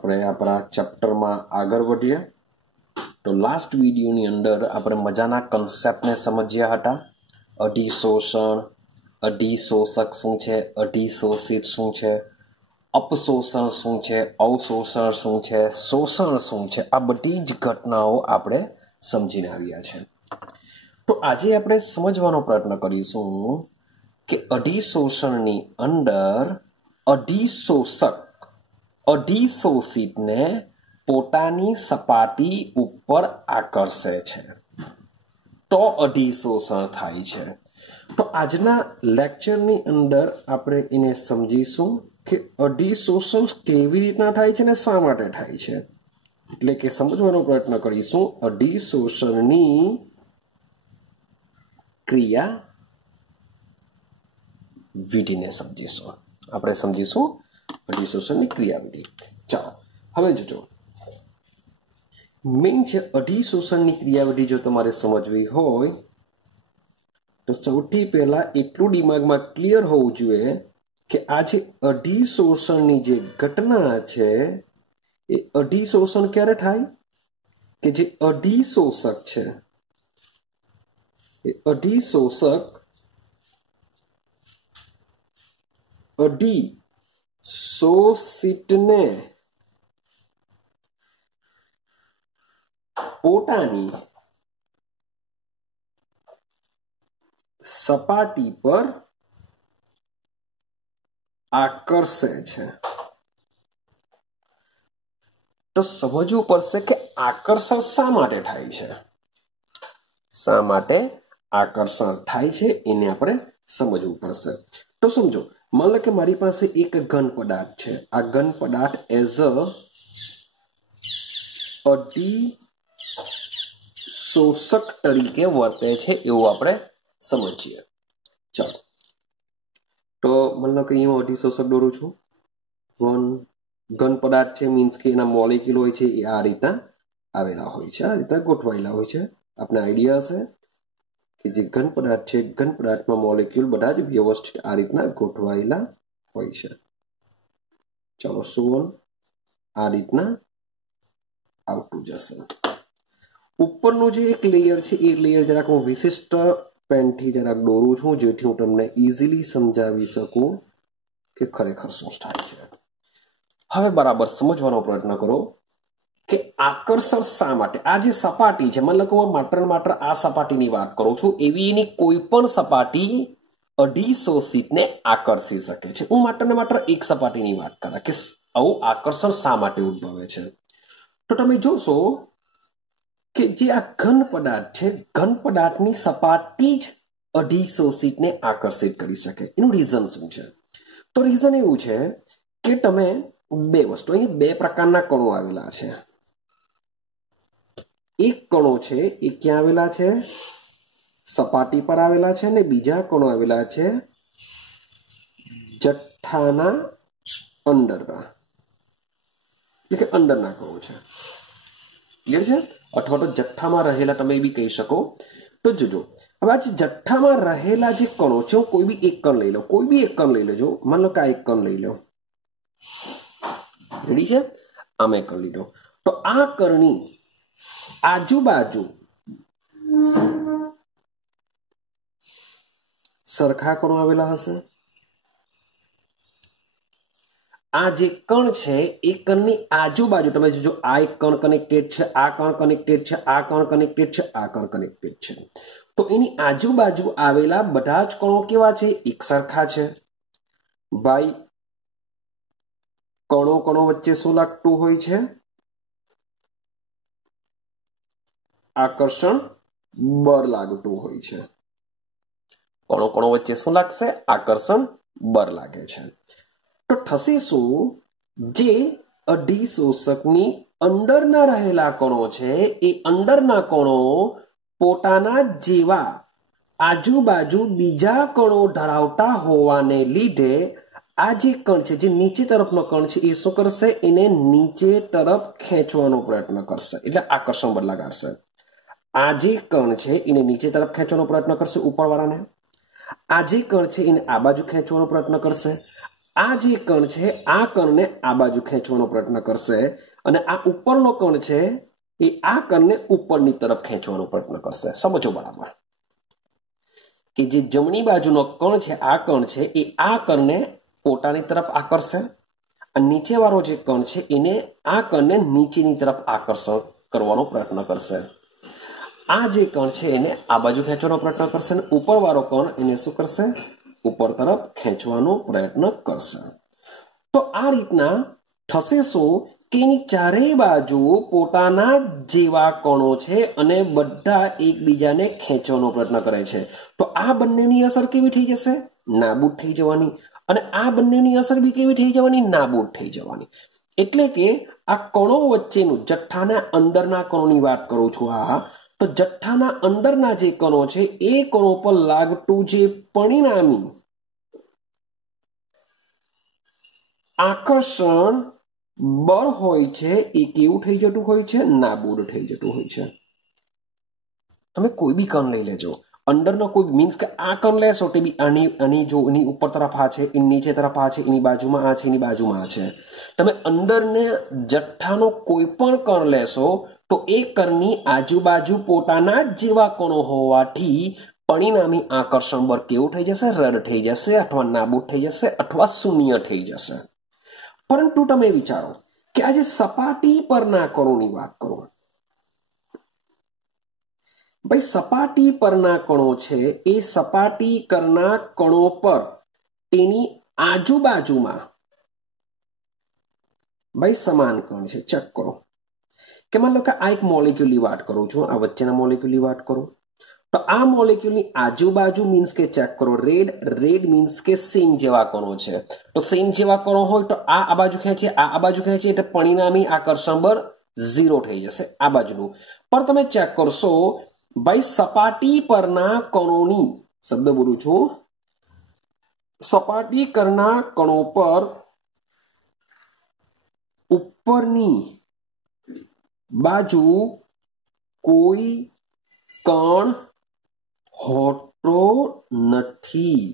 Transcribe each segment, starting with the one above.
આપણે આપણા ચેપ્ટરમાં આગળ વધીએ તો લાસ્ટ વિડીયોની અંદર આપણે મજાના કન્સેપ્ટને સમજ્યા હતા. અધિશોષણ, અધિશોષક શું છે, અધિશોષિત શું છે, અપશોષણ શું છે, અવશોષણ શું છે, શોષણ શું છે, આ બધી જ ઘટનાઓ આપણે સમજીને આવ્યા છે. તો આજે આપણે સમજવાનો પ્રયત્ન કરીશું કે અધિશોષણની અંદર અધિશોષક અધિશોષિતને પોતાની સપાટી ઉપર આકર્ષે છે તો અધિશોષણ થાય છે. તો આજના લેક્ચરની અંદર આપણે એને સમજીશું કે અધિશોષણ કેવી રીતના થાય છે અને શા માટે થાય છે. એટલે કે સમજવાનો પ્રયત્ન કરીશું અધિશોષણની ક્રિયા વિધિને સમજીશું. આપણે સમજીશું અધિશોષણની ક્રિયાવિધિ. ચાલો હવે જોજો, મેઇન છે અધિશોષણની ક્રિયાવિધિ જો તમારે સમજવી હોય તો સૌથી પહેલા એટલું દિમાગમાં ક્લિયર હોવું જોઈએ કે આ જે અધિશોષણની જે ઘટના છે એ અધિશોષણ ક્યારે થાય કે જે અધિશોષક છે એ અધિશોષક અધિશોષિતને પોતાની સપાટી પર આકર્ષે છે. તો સમજવું પડશે કે આકર્ષણ શા માટે થાય છે, શા માટે આકર્ષણ થાય છે એને આપણે સમજવું પડશે. તો સમજો, માન લો કે મારી પાસે એક ઘન પદાર્થ છે. આ ઘન પદાર્થ એઝ અ અધિશોષક તરીકે વર્તે છે એવું આપણે સમજીએ. ચાલો, તો માન લો કે અહીં હું અધિશોષક દોરું છું. ઘન પદાર્થ છે, મીન્સ કે એના મોલેક્યુલ હોય છે એ આ રીતના આવેલા હોય છે, આ રીતના ગોઠવાયેલા હોય છે. આપણે આઈડિયા હશે કે જે ઘન પદાર્થ છે, ઘન પદાર્થમાં મોલેક્યુલ બધા જ વ્યવસ્થિત આ રીતના ગોઠવાયેલા હોય છે. ચાલો, સોન આ રીતના આવતું જશે. ઉપરનું જે એક લેયર છે એ લેયર જરાક હું વિશિષ્ટ પેનથી જરાક દોરું છું જેથી હું તમને ઇઝીલી સમજાવી શકું કે ખરેખર શું થાય છે. હવે બરાબર સમજવાનો પ્રયત્ન કરો કે આકર્ષણ શા માટે. આ જે સપાટી છે, મતલબ હું માત્ર આ સપાટીની વાત કરું છું, એવી એની કોઈ પણ સપાટી અધિશોષિતને આકર્ષી શકે છે. હું માત્ર એક સપાટીની વાત કરા કે આવું આકર્ષણ શા માટે ઉદ્ભવે છે. તો તમે જોશો કે જે આ ઘન પદાર્થ છે, ઘન પદાર્થની સપાટી જ અધિશોષિતને આકર્ષિત કરી શકે. એનું રીઝન શું છે? તો રીઝન એવું છે કે તમે બે વસ્તુ, અહીં બે પ્રકારના કણો આવેલા છે. એક કણો છે એ ક્યાં આવેલા છે? સપાટી પર આવેલા છે, અને બીજા કણો આવેલા છે જથ્થાના અંદરના, એટલે કે અંદરના કણો છે. ક્લિયર છે? અથવા તો જથ્થામાં રહેલા તમે બી કહી શકો. તો જોજો, હવે આ જથ્થામાં રહેલા જે કણો છે, હું કોઈ બી એક કણ લઈ લો, કોઈ બી એક કણ લઈ લેજો. માન લો કે આ એક કણ લઈ લો. રેડી છે? આમ એક કણ લીધો. તો આ કણની આજુબાજુ સરખા કણો આવેલા હશે. આ જે કણ છે એ કણની આજુબાજુ તમે જોજો, આ એક કણ કનેક્ટેડ છે, આ કણ કનેક્ટેડ છે, આ કણ કનેક્ટેડ છે, આ કણ કનેક્ટેડ છે. તો એની આજુબાજુ આવેલા બધા જ કણો કેવા છે? એક સરખા છે. ભાઈ, કણો વચ્ચે શું લાગતું હોય છે? આકર્ષણ બળ લાગતું હોય છે. કણો વચ્ચે શું લાગશે? આકર્ષણ બળ લાગે છે. તો થશે શું? જે અધિશોષકની અંદરના રહેલા કણો છે એ અંદરના કણો પોતાના જેવા આજુબાજુ બીજા કણો ધરાવતા હોવાને લીધે આ જે કણ છે, જે નીચે તરફનો કણ છે, એ શું કરશે? એને નીચે તરફ ખેંચવાનો પ્રયત્ન કરશે, એટલે આકર્ષણ બળ લગાડશે. આ જે કણ છે એને નીચે તરફ ખેંચવાનો પ્રયત્ન કરશે ઉપરવાળાને. આ જે કણ છે એને આ બાજુ ખેંચવાનો પ્રયત્ન કરશે. આ જે કણ છે આ કણને આ બાજુ ખેંચવાનો પ્રયત્ન કરશે અને આ ઉપરનો કણ છે એ આ કણને ઉપરની તરફ ખેંચવાનો પ્રયત્ન કરશે. સમજો બરાબર કે જે જમણી બાજુનો કણ છે આ કણ છે એ આ કણને પોતાની તરફ આકર્ષે, અને નીચેવાળો જે કણ છે એને આ કણને નીચેની તરફ આકર્ષણ કરવાનો પ્રયત્ન કરશે. આ જે કણ છે એને આ બાજુ ખેંચવાનો પ્રયત્ન કરશે અને ઉપરવાળો કણ એને શું કરશે? ઉપર તરફ ખેંચવાનો પ્રયત્ન કરશે. તો આ રીતના થશે શું કે એની ચારેય બાજુ પોતાના જેવા કણો છે અને બધા એકબીજાને ખેંચવાનો પ્રયત્ન કરે છે. તો આ બંનેની અસર કેવી થઈ જશે? નાબૂદ થઈ જવાની. અને આ બંનેની અસર બી કેવી થઈ જવાની? નાબૂદ થઈ જવાની. એટલે કે આ કણો વચ્ચેનું જથ્થાના અંદરના કણોની વાત કરું છું. તો જથ્થાના અંદરના જે કણો છે એ કણો પર લાગતું જે પરિણામી આકર્ષણ બળ હોય છે એ કેવું થઈ જતું હોય છે? નાબૂદ થઈ જતું હોય છે. તમે કોઈ બી કણ લઈ લેજો, અંદરનો કોઈ મીન્સ કે આ કણ લેશો તે બી આની જો એની ઉપર તરફ આ છે, એની નીચે તરફ આ છે, એની બાજુમાં આ છે, એની બાજુમાં આ છે. તમે અંદરને જથ્થાનો કોઈ પણ કણ લેશો તો એ કણની આજુબાજુ પોતાના જ જેવા કણો હોવાથી પરિણામી આકર્ષણ બળ કેવું થઈ જશે? રદ થઈ જશે, અથવા નાબૂદ થઈ જશે, અથવા શૂન્ય થઈ જશે. પરંતુ તમે વિચારો કે આજે સપાટી પરના કણોની વાત કરો. ભાઈ સપાટી પરના કણો છે એ સપાટી પરના કણો પર તેની આજુબાજુમાં ભાઈ સમાન કણ છે. ચેક કરો કે માન લો કે આ એક મોલેક્યુલની વાત કરું છું, આ વચ્ચેના મોલેક્યુલની વાત કરું. તો આ મોલેક્યુલની આજુબાજુ મીન્સ કે ચેક કરો, રેડ મીન્સ કે સેમ જેવા કણો છે. તો સેમ જેવા કણો હોય તો આ બાજુ ખેંચે, આ બાજુ ખેંચે એટલે પરિણામી આકર્ષણ બળ 0 થઈ જશે આ બાજુનું. પણ તમે ચેક કરશો ભાઈ સપાટી પરના કણોની, શબ્દ બોલું છું, સપાટી પરના કણો પર ઉપરની બાજુ કોઈ કણ હોતો નથી.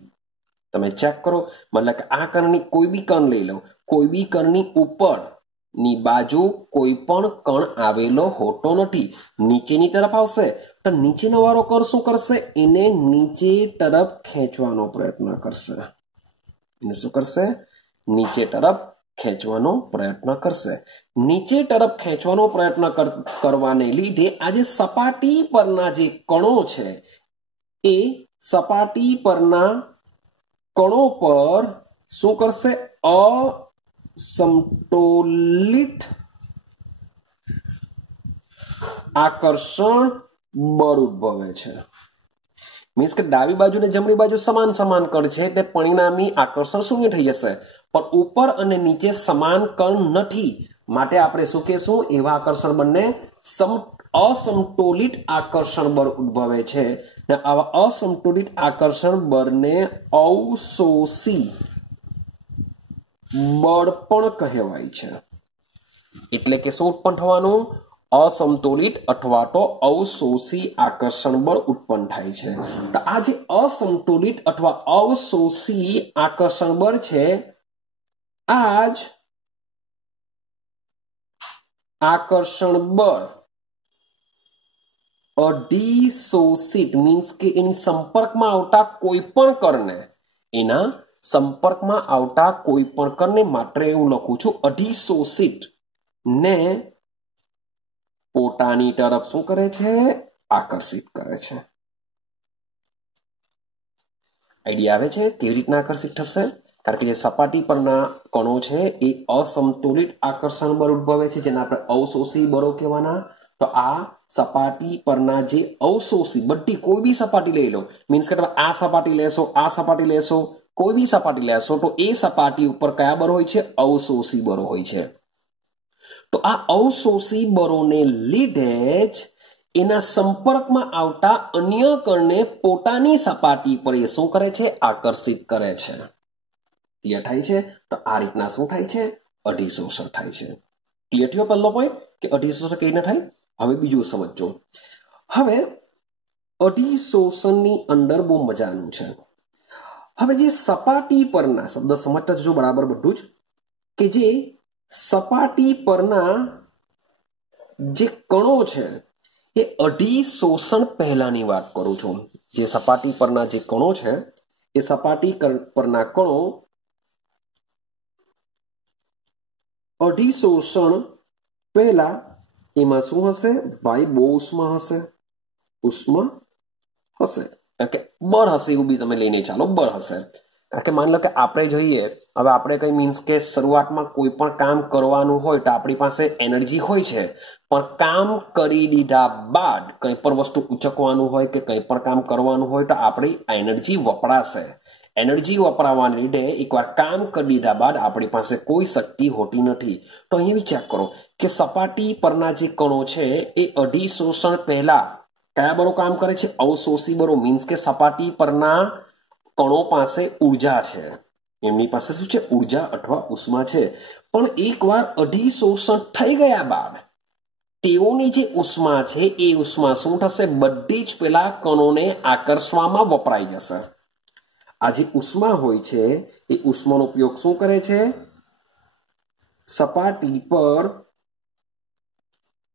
તમે ચેક કરો, મતલબ કે આ કણની કોઈ બી કણ લઈ લો, કોઈ બી કણની ઉપરની બાજુ કોઈ પણ કણ આવેલો હોતો નથી. નીચેની તરફ આવશે તો નીચેનો વાળો કણ શું કરશે? એને નીચે તરફ ખેંચવાનો પ્રયત્ન કરશે. એને શું કરશે? નીચે તરફ ખેંચવાનો પ્રયત્ન કરશે. નીચે તરફ ખેંચવાનો પ્રયત્ન કરવાને લીધે આજે સપાટી પરના જે કણો છે એ સપાટી પરના કણો પર શું કરશે? અસમતોલિત આકર્ષણ બળ ઉદ્ભવે છે. મીન્સ કે ડાબી બાજુ ને જમણી બાજુ સમાન સમાન કણ છે એટલે પરિણામી આકર્ષણ શૂન્ય થઈ જશે. પણ ઉપર અને નીચે સમાન કણ નથી, માટે આપણે શું કહેશું? એવા આકર્ષણ બળને અસમતોલિત આકર્ષણ બળ ઉદ્ભવે છે. ને આવા અસમતોલિત આકર્ષણ બળને અવશોષી બળ પણ કહેવાય છે. એટલે કે શું ઉત્પન્ન થવાનું? અસમતોલિત અથવા તો અવશોષી આકર્ષણ બળ ઉત્પન્ન થાય છે. તો આ જે અસમતોલિત અથવા અવશોષી આકર્ષણ બળ છે આ જ આકર્ષણ બળ અધિશોષિત મીન્સ કે એની સંપર્કમાં આવતા કોઈ પણ કણને, એના સંપર્કમાં આવતા કોઈ પણ કણને માત્ર એવું લખું છું અધિશોષિત ને પોતાની તરફ શું કરે છે? આકર્ષિત કરે છે. આઈડિયા આવે છે કેવી રીતના આકર્ષિત થશે? કારણ કે જે સપાટી પરના કણો છે એ અસમતોલિત આકર્ષણ બળ ઉદ્ભવે છે, જેને આપણે અવશોષી બળો કહેવાના. તો આ સપાટી પરના જે અવશોષી, બધી કોઈ બી સપાટી લઈ લો, મીન્સ કે તમે આ સપાટી લેશો, આ સપાટી લેશો, કોઈ બી સપાટી લેશો તો એ સપાટી ઉપર કયા બળ હોય છે? અવશોષી બળો હોય છે. તો આ અવશોષી બળોને લીધે જ એના સંપર્કમાં આવતા અન્ય કણને પોતાની સપાટી પર એ શું કરે છે? આકર્ષિત કરે છે. ક્લિયર થાય છે? તો આ રીતના શું થાય છે? અધિશોષણ થાય છે. ક્લિયર થયો પહેલો પોઈન્ટ કે અધિશોષણ કેવી રીતે થાય? હવે બીજું સમજો. હવે અધિશોષણની અંદર બહુ મજાનું છે. હવે જે સપાટી પરના શબ્દ સમજતા જો બરાબર બધું જ કે જે સપાટી પરના જે કણો છે એ અઢી શોષણ પહેલાની વાત કરું છું. જે સપાટી પરના જે કણો છે એ સપાટી પરના કણો અઢી શોષણ પહેલા એમાં શું હશે? ભાઈ બહુ ઉષ્મા હશે, ઉષ્મા હશે, કારણ કે બળ હશે એવું બી તમે લઈને ચાલો, બળ હશે. કારણ કે માની લો કે આપણે જોઈએ, હવે આપણે કઈ મીન્સ કે શરૂઆતમાં કોઈ પણ કામ કરવાનું હોય તો આપણી પાસે એનર્જી હોય છે, પણ કામ કરી દીધા બાદ કંઈ પણ વસ્તુ ઉચકવાનું હોય કે કંઈ પણ કામ કરવાનું હોય તો આપણી એનર્જી વપરાશે. એનર્જી વપરાવાને લીધે એકવાર કામ કરી દીધા બાદ આપણી પાસે કોઈ શક્તિ હોતી નથી. તો અહીંયા વિચાર કરો કે સપાટી પરના જે કણો છે એ અઢી શોષણ પહેલા કયા બરો કામ કરે છે? અવશોષી બરો. મીન્સ કે સપાટી પરના કણો પાસે ઉર્જા છે, એમની પાસે શું છે? ઉર્જા અથવા ઉષ્મા છે. પણ એકવાર અઢી શોષણ થઈ ગયા બાદ તેઓની જે ઉષ્મા છે એ ઉષ્મા શું થશે? બધી જ પેલા કણોને આકર્ષવામાં વપરાઈ જશે. આ જે ઉષ્મા હોય છે એ ઉષ્માનો ઉપયોગ શું કરે છે? સપાટી પર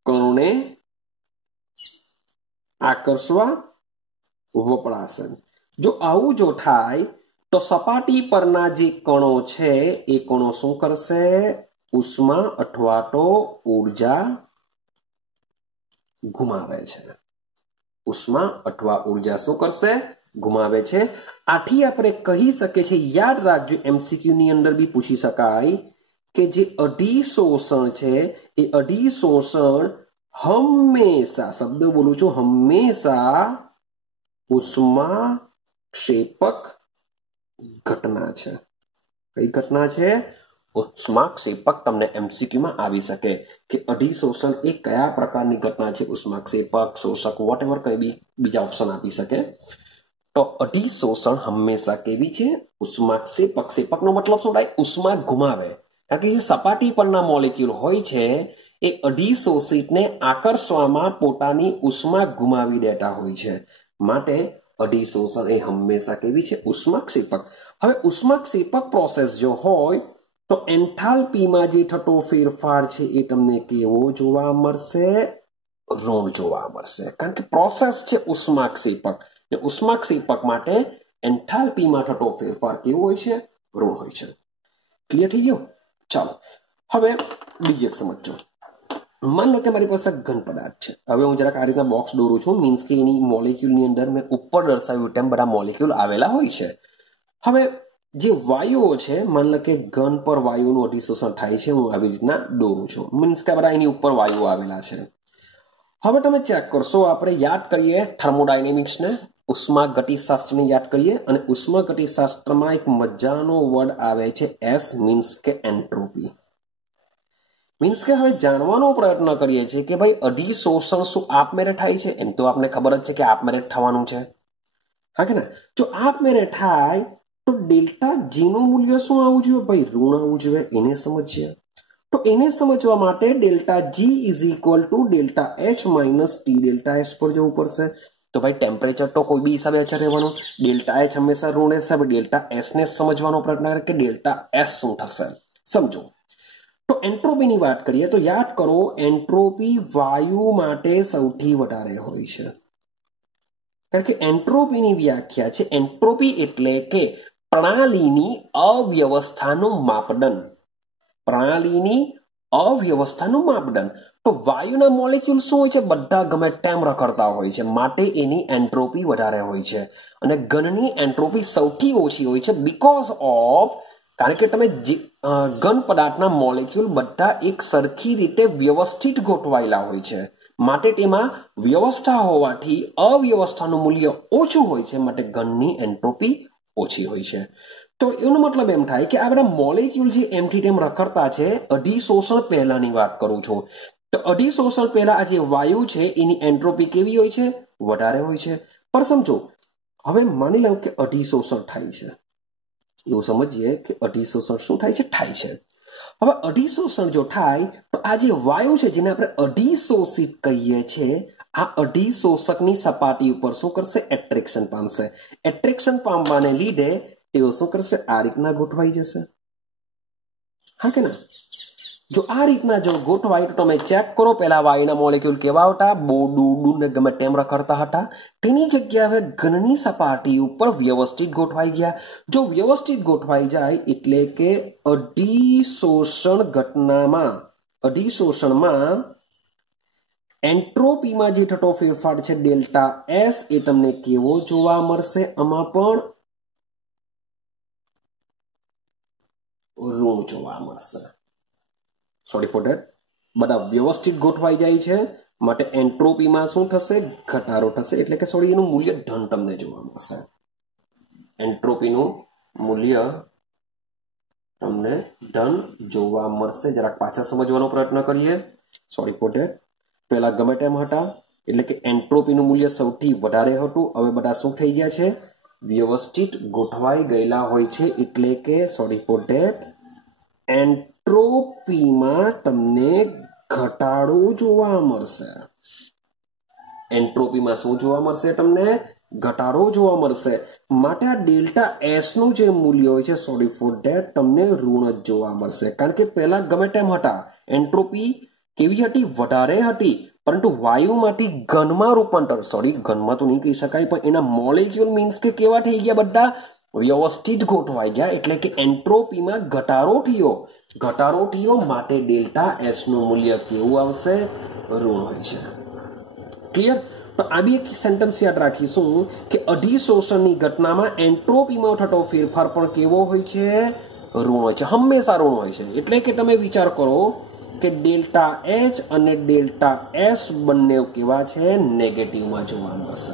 કણોને આકર્ષવા વપરાશે. જો આવું જો થાય તો સપાટી પરના જે કણો છે એ કણો શું કરશે? ઉષ્મા અથવા તો ઉર્જા ગુમાવે છે. ઉષ્મા અથવા ઉર્જા શું કરશે? ગુમાવે છે. આથી આપણે કહી શકીએ છીએ, યાદ રાખજો, એમસીક્યુ ની અંદર બી પૂછી શકાય કે જે અઢી શોષણ છે એ અઢી શોષણ હંમેશા, શબ્દ બોલું છું, હંમેશા ઉષ્મા ક્ષેપક ઘટના છે. કઈ ઘટના છે? ઉષ્મા ક્ષેપક. તમને એમસીક્યુમાં આવી શકે કે અઢી શોષણ એ કયા પ્રકારની ઘટના છે? ઉષ્મા ક્ષેપક, શોષક, વોટ એવર કઈ બી બીજા ઓપ્શન આપી શકે. તો અઢી શોષણ હંમેશા કેવી છે? ઉષ્મા ક્ષેપક. ક્ષેપકનો મતલબ શું થાય? ઉષ્મા ગુમાવે. કારણ કે જે સપાટી પરના મોલેક્યુલ હોય છે એ અઢી શોષિતને આકર્ષવામાં પોતાની ઉષ્મા ગુમાવી દેતા હોય છે. માટે અઢી શોષણ એ હંમેશા કેવી છે? ઉષ્મા ક્ષેપક. હવે ઉષ્મા ક્ષેપક પ્રોસેસ જો હોય તો એન્થાલ્પીમાં જે થતો ફેરફાર છે એ તમને કેવો જોવા મળશે? ઋણ જોવા મળશે. કારણ કે પ્રોસેસ છે ઉષ્મા ક્ષેપક. ઉષ્મા ક્ષેપક માટે એન્થાલ્પીમાં થતો ફેરફાર કેવો હોય છે? ઋણ હોય છે. ક્લિયર થઈ ગયું? ચાલો હવે બીજી એક સમજો. માન લો કે મારી પાસે ઘન પદાર્થ છે. હવે હું જરાક આ રીતના બોક્સ દોરું છું, મીન્સ કે એની મોલેક્યુલની અંદર મેં ઉપર દર્શાવ્યું તેમ બધા મોલેક્યુલ આવેલા હોય છે. હવે જે વાયુઓ છે, માન લો કે ઘન પર વાયુનું અધિશોષણ થાય છે, હું આવી રીતના દોરું છું, મીન્સ કે બધા એની ઉપર વાયુઓ આવેલા છે. હવે તમે ચેક કરશો, આપણે યાદ કરીએ થર્મોડાયનેમિક્સને, ઉષ્મા ગતિશાસ્ત્રને યાદ કરીએ, અને ઉષ્મા ગતિશાસ્ત્રમાં એક મજાનો વર્ડ આવે છે એસ, મીન્સ કે એન્ટ્રોપી. મીન્સ કે હવે જાણવાનો પ્રયત્ન કરીએ છીએ કે ભાઈ અઢી શોષણ શું આપમેળે થાય છે? એમ તો આપને ખબર જ છે કે આપમેળે થવાનું છે, હા કે ના? જો આપમેળે થાય તો ડેલ્ટા જી નું મૂલ્ય શું આવવું જોઈએ? ભાઈ ઋણ આવવું જોઈએ. એને સમજીએ. તો એને સમજવા માટે delta G is equal to delta H minus T delta S પર જવું પડશે. તો ભાઈ ટેમ્પરેચર તો કોઈ બી હિસાબે અચળ રહેવાનું. ડેલ્ટા એચ હંમેશા ઋણ રહેશે. હવે ડેલ્ટા એસ ને સમજવાનો પ્રયત્ન કરે કે ડેલ્ટા એસ શું થશે. સમજો. તો એન્ટ્રોપીની વાત કરીએ તો યાદ કરો, એન્ટ્રોપી વાયુ માટે સૌથી વધારે હોય છે. કારણ કે એન્ટ્રોપીની વ્યાખ્યા છે, એન્ટ્રોપી એટલે કે પ્રણાલીની અવ્યવસ્થાનું માપદંડ. પ્રણાલીની અવ્યવસ્થાનું માપદંડ. તો વાયુના મોલેક્યુલ શું હોય છે? બધા ગમે તેમ રખડતા હોય છે, માટે એની એન્ટ્રોપી વધારે હોય છે. અને ઘનની એન્ટ્રોપી સૌથી ઓછી હોય છે બીકોઝ ઓફ, કારણ કે તમે ઘન પદાર્થના મોલેક્યુલ બધા એક સરખી રીતે વ્યવસ્થિત ગોઠવાયેલા હોય છે, માટે તેમાં વ્યવસ્થા હોવાથી અવ્યવસ્થાનું મૂલ્ય ઓછું હોય છે, માટે ઘનની એન્ટ્રોપી ઓછી હોય છે. તો એનો મતલબ એમ થાય કે આ બધા મોલેક્યુલ જે એમથી તેમ રખડતા છે, અઢી શોષણ પહેલાની વાત કરું છું, તો અઢી શોષણ પહેલા આ જે વાયુ છે એની એન્ટ્રોપી કેવી હોય છે? વધારે હોય છે. પણ સમજો, હવે માની લો કે અઢી શોષણ થાય છે, એવું સમજીએ કે અઢી શોષણ શું થાય છે? થાય છે. હવે અઢી શોષણ જો થાય તો આ જે વાયુ છે જેને આપણે અઢી શોષિત કહીએ છીએ, આ અઢી શોષકની સપાટી ઉપર શું કરશે? એટ્રેક્શન પામશે. એટ્રેક્શન પામવાને લીધે તેઓ શું કરશે? આ રીતના ગોઠવાઈ જશે, હા કે ના? જો આ રીતના જો ગોઠવાય તો તમે ચેક કરો, પેલા વાયુના મોલેક્યુલ કેવા હતા? બોડું ને ગમે તેમ રખડતા હતા. તેની જગ્યાએ ઘનની સપાટી ઉપર વ્યવસ્થિત ગોઠવાઈ ગયા. જો વ્યવસ્થિત ગોઠવાઈ જાય એટલે કે અધિશોષણ ઘટનામાં, અધિશોષણમાં એન્ટ્રોપીમાં જે થતો ફેરફાર છે ડેલ્ટા એસ, એ તમને કેવો જોવા મળશે? આમાં પણ ઋણ જોવા મળશે. Sorry for that. બધા વ્યવસ્થિત ગોઠવાઈ જાય છે માટે એન્ટ્રોપીમાં શું થશે? ઘટાડો થશે. એટલે કે સોરી, એનું મૂલ્ય ધન તમને જોવા મળશે. એન્ટ્રોપીનું મૂલ્ય તમને ધન જોવા મળશે. જરાક પાછા સમજવાનો પ્રયત્ન કરીએ. Sorry for that. પહેલા ગમે તેમ હતા એટલે કે એન્ટ્રોપીનું મૂલ્ય સૌથી વધારે હતું. હવે બધા શું થઈ ગયા છે? વ્યવસ્થિત ગોઠવાઈ ગયેલા હોય છે. એટલે કે સોરી ફોર ધેટ, એન્ટ્રોપીમાં તમને ઘટાડો જોવા મળશે. એન્ટ્રોપીમાં શું જોવા મળશે? તમને ઘટાડો જોવા મળશે. માટે આ ડેલ્ટા એસ નું જે મૂલ્ય હોય છે, સોરી ફોર ધેટ, તમને ઋણ જ જોવા મળશે. કારણ કે પહેલા ગમે તેમ હતા, એન્ટ્રોપી કેવી હતી? વધારે હતી. પરંતુ વાયુમાંથી ઘનમાં રૂપાંતર, સોરી ઘનમાં તો નહીં કહી શકાય, પણ એના મોલેક્યુલ મીન્સ કે કેવા થઈ ગયા? બધા વ્યવસ્થિત ગોઠવાઈ ગયા. એટલે કે એન્ટ્રોપીમાં ઘટાડો થયો. ઘટાડો થયો માટે ડેલ્ટા એસ નું મૂલ્ય કેવું આવશે? ઋણ હોય છે. ક્લિયર? તો આ બી એક સેન્ટેન્સ યાદ રાખીશું કે અધિશોષણની ઘટનામાં એન્ટ્રોપીમાં થતો ફેરફાર પણ કેવો હોય છે? ઋણ હોય છે. હંમેશા ઋણ હોય છે. એટલે કે તમે વિચાર કરો કે ડેલ્ટા એચ અને ડેલ્ટા એસ બંને કેવા છે? નેગેટિવમાં જોવા મળશે.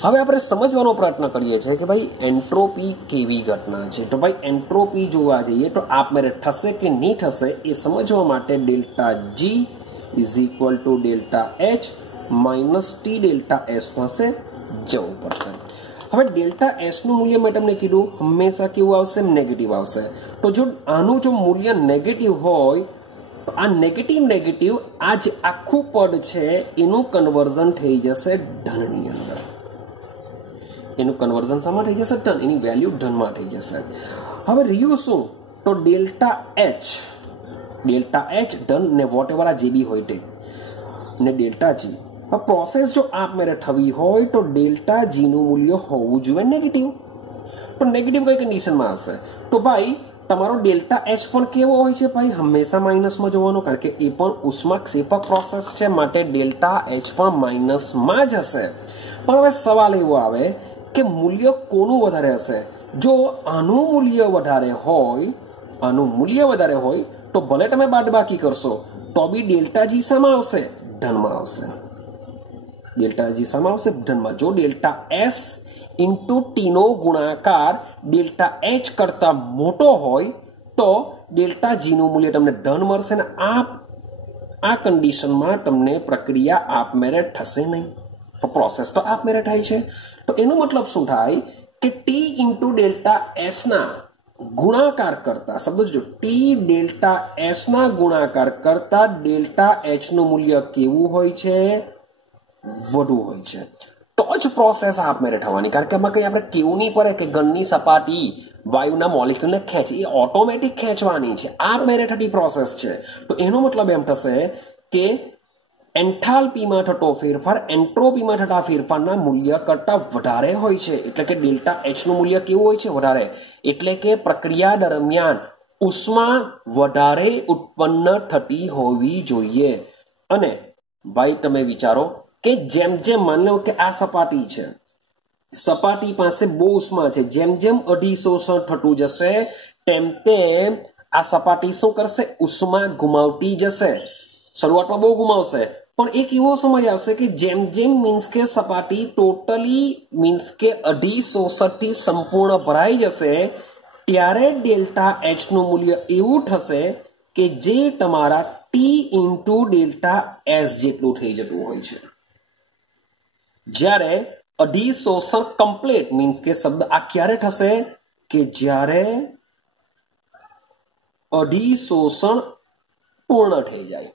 હવે આપણે સમજવાનો પ્રયત્ન કરીએ છીએ કે ભાઈ એન્ટ્રોપી કેવી ઘટના છે. તો ભાઈ એન્ટ્રોપી જોવા જઈએ તો આપમેળે થશે કે નહીં થશે એ સમજવા માટે delta G is equal to delta H minus T delta S પાસે જવું પડશે. હવે ડેલ્ટા એસ નું મૂલ્ય મેં તમને કીધું હંમેશા કેવું આવશે? નેગેટિવ આવશે. તો જો આનું જો મૂલ્ય નેગેટિવ હોય તો આ નેગેટિવ આ જે આખું પદ છે એનું કન્વર્ઝન થઈ જશે ધનની અંદર. એનું કન્વર્ઝન શામાં થઈ જશે? ધન. એની વેલ્યુ ધનમાં થઈ જશે. હવે રહ્યું શું? તો ડેલ્ટા એચ ધન ને વોટ એવર આ જે બી હોય તે ને ડેલ્ટા જી. હવે પ્રોસેસ જો આપમેળે થવી હોય તો ડેલ્ટા જી નું મૂલ્ય હોવું જોઈએ નેગેટિવ. તો નેગેટિવ કઈ કન્ડિશનમાં હશે? તો ભાઈ તમારો ડેલ્ટા એચ પણ કેવો હોય છે? ભાઈ હંમેશા માઇનસમાં જોવાનો, કારણ કે એ પણ ઉષ્માક્ષેપક પ્રોસેસ છે માટે ડેલ્ટા એચ પણ માઇનસમાં જ હશે. પણ હવે સવાલ એવો આવે કે મૂલ્ય કોનું વધારે હશે? જો આનું મૂલ્ય વધારે હોય તો ભલે તમે બાદબાકી કરશો તો બી ડેલ્ટા જી શામાં આવશે? ધનમાં આવશે. ડેલ્ટા જી શામાં આવશે? ધનમાં. જો ડેલ્ટા એસ ઇન્ટુ ટી નો ગુણાકાર ડેલ્ટા એચ કરતા મોટો હોય તો ડેલ્ટા જી નું મૂલ્ય તમને ધન મળશે ને આ કન્ડિશનમાં તમને પ્રક્રિયા આપમેળે થશે નહીં. પ્રોસેસ તો આપમેળે થાય છે. તો એનો મતલબ શું થાય કે ટી ઇન્ટુ ડેલ્ટા એસ ના ગુણાકાર કરતા, શબ્દ જો ટી ડેલ્ટા એસ ના ગુણાકાર કરતા ડેલ્ટા એચ નું મૂલ્ય કેવું હોય છે? વધુ હોય છે. તો જ પ્રોસેસ આપમેળે થવાની. કારણ કે આમાં કઈ આપણે કેવું નહીં પડે કે ઘનની સપાટી વાયુના મોલેક્યુલને ખેંચે. એ ઓટોમેટિક ખેંચવાની છે. આપમેળે થતી પ્રોસેસ છે. તો એનો મતલબ એમ થશે કે એન્થાલ્પીમાં થતો ફેરફાર એન્ટ્રોપીમાં થતા ફેરફારના મૂલ્ય કરતા વધારે હોય છે. એટલે કે ડેલ્ટા એચ નું મૂલ્ય કેવું હોય છે? વધારે. એટલે કે પ્રક્રિયા દરમિયાન ઉષ્મા વધારે ઉત્પન્ન થતી હોવી જોઈએ. અને ભાઈ તમે વિચારો કે જેમ જેમ માની લો કે આ સપાટી છે, સપાટી પાસે બહુ ઉષ્મા છે, જેમ જેમ અધિશોષણ થતું જશે તેમ તેમ આ સપાટી શું કરશે? ઉષ્મા ગુમાવતી જશે. શરૂઆતમાં બહુ ગુમાવશે, પણ એક એવો સમય આવશે કે જેમ જેમ મીન્સ કે સપાટી ટોટલી મીન્સ કે અધિશોષણથી સંપૂર્ણ ભરાઈ જશે ત્યારે ડેલ્ટા એચ નું મૂલ્ય એવું થશે કે જે તમારા ટી ઇન્ટુ ડેલ્ટા એસ જેટલું થઈ જતું હોય છે. જ્યારે અધિશોષણ કમ્પ્લીટ મીન્સ કે શબ્દ આ ક્યારે થશે? કે જ્યારે અધિશોષણ પૂર્ણ થઈ જાય.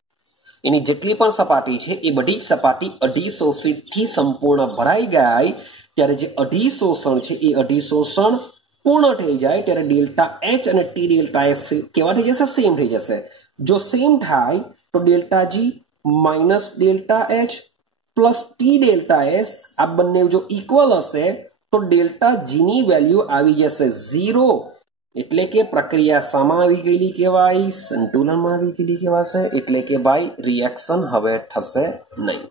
એની જેટલી પણ સપાટી છે એ બધી સપાટી અધિશોષિતથી સંપૂર્ણ ભરાઈ જાય ત્યારે જે અધિશોષણ છે એ અધિશોષણ પૂર્ણ થઈ જાય ત્યારે ડેલ્ટા એચ અને ટી ડેલ્ટા એસ કેવા થઈ જશે? સેમ થઈ જશે. જો સેમ થાય તો delta G minus delta H plus T delta S આ બંને જો ઇક્વલ હશે તો ડેલ્ટા જી ની વેલ્યુ આવી જશે 0. એટલે કે પ્રક્રિયા શામાં આવી ગયેલી કહેવાય? સંતુલનમાં આવી ગયેલી કહેવાશે. એટલે કે ભાઈ રિએક્શન હવે થશે નહીં.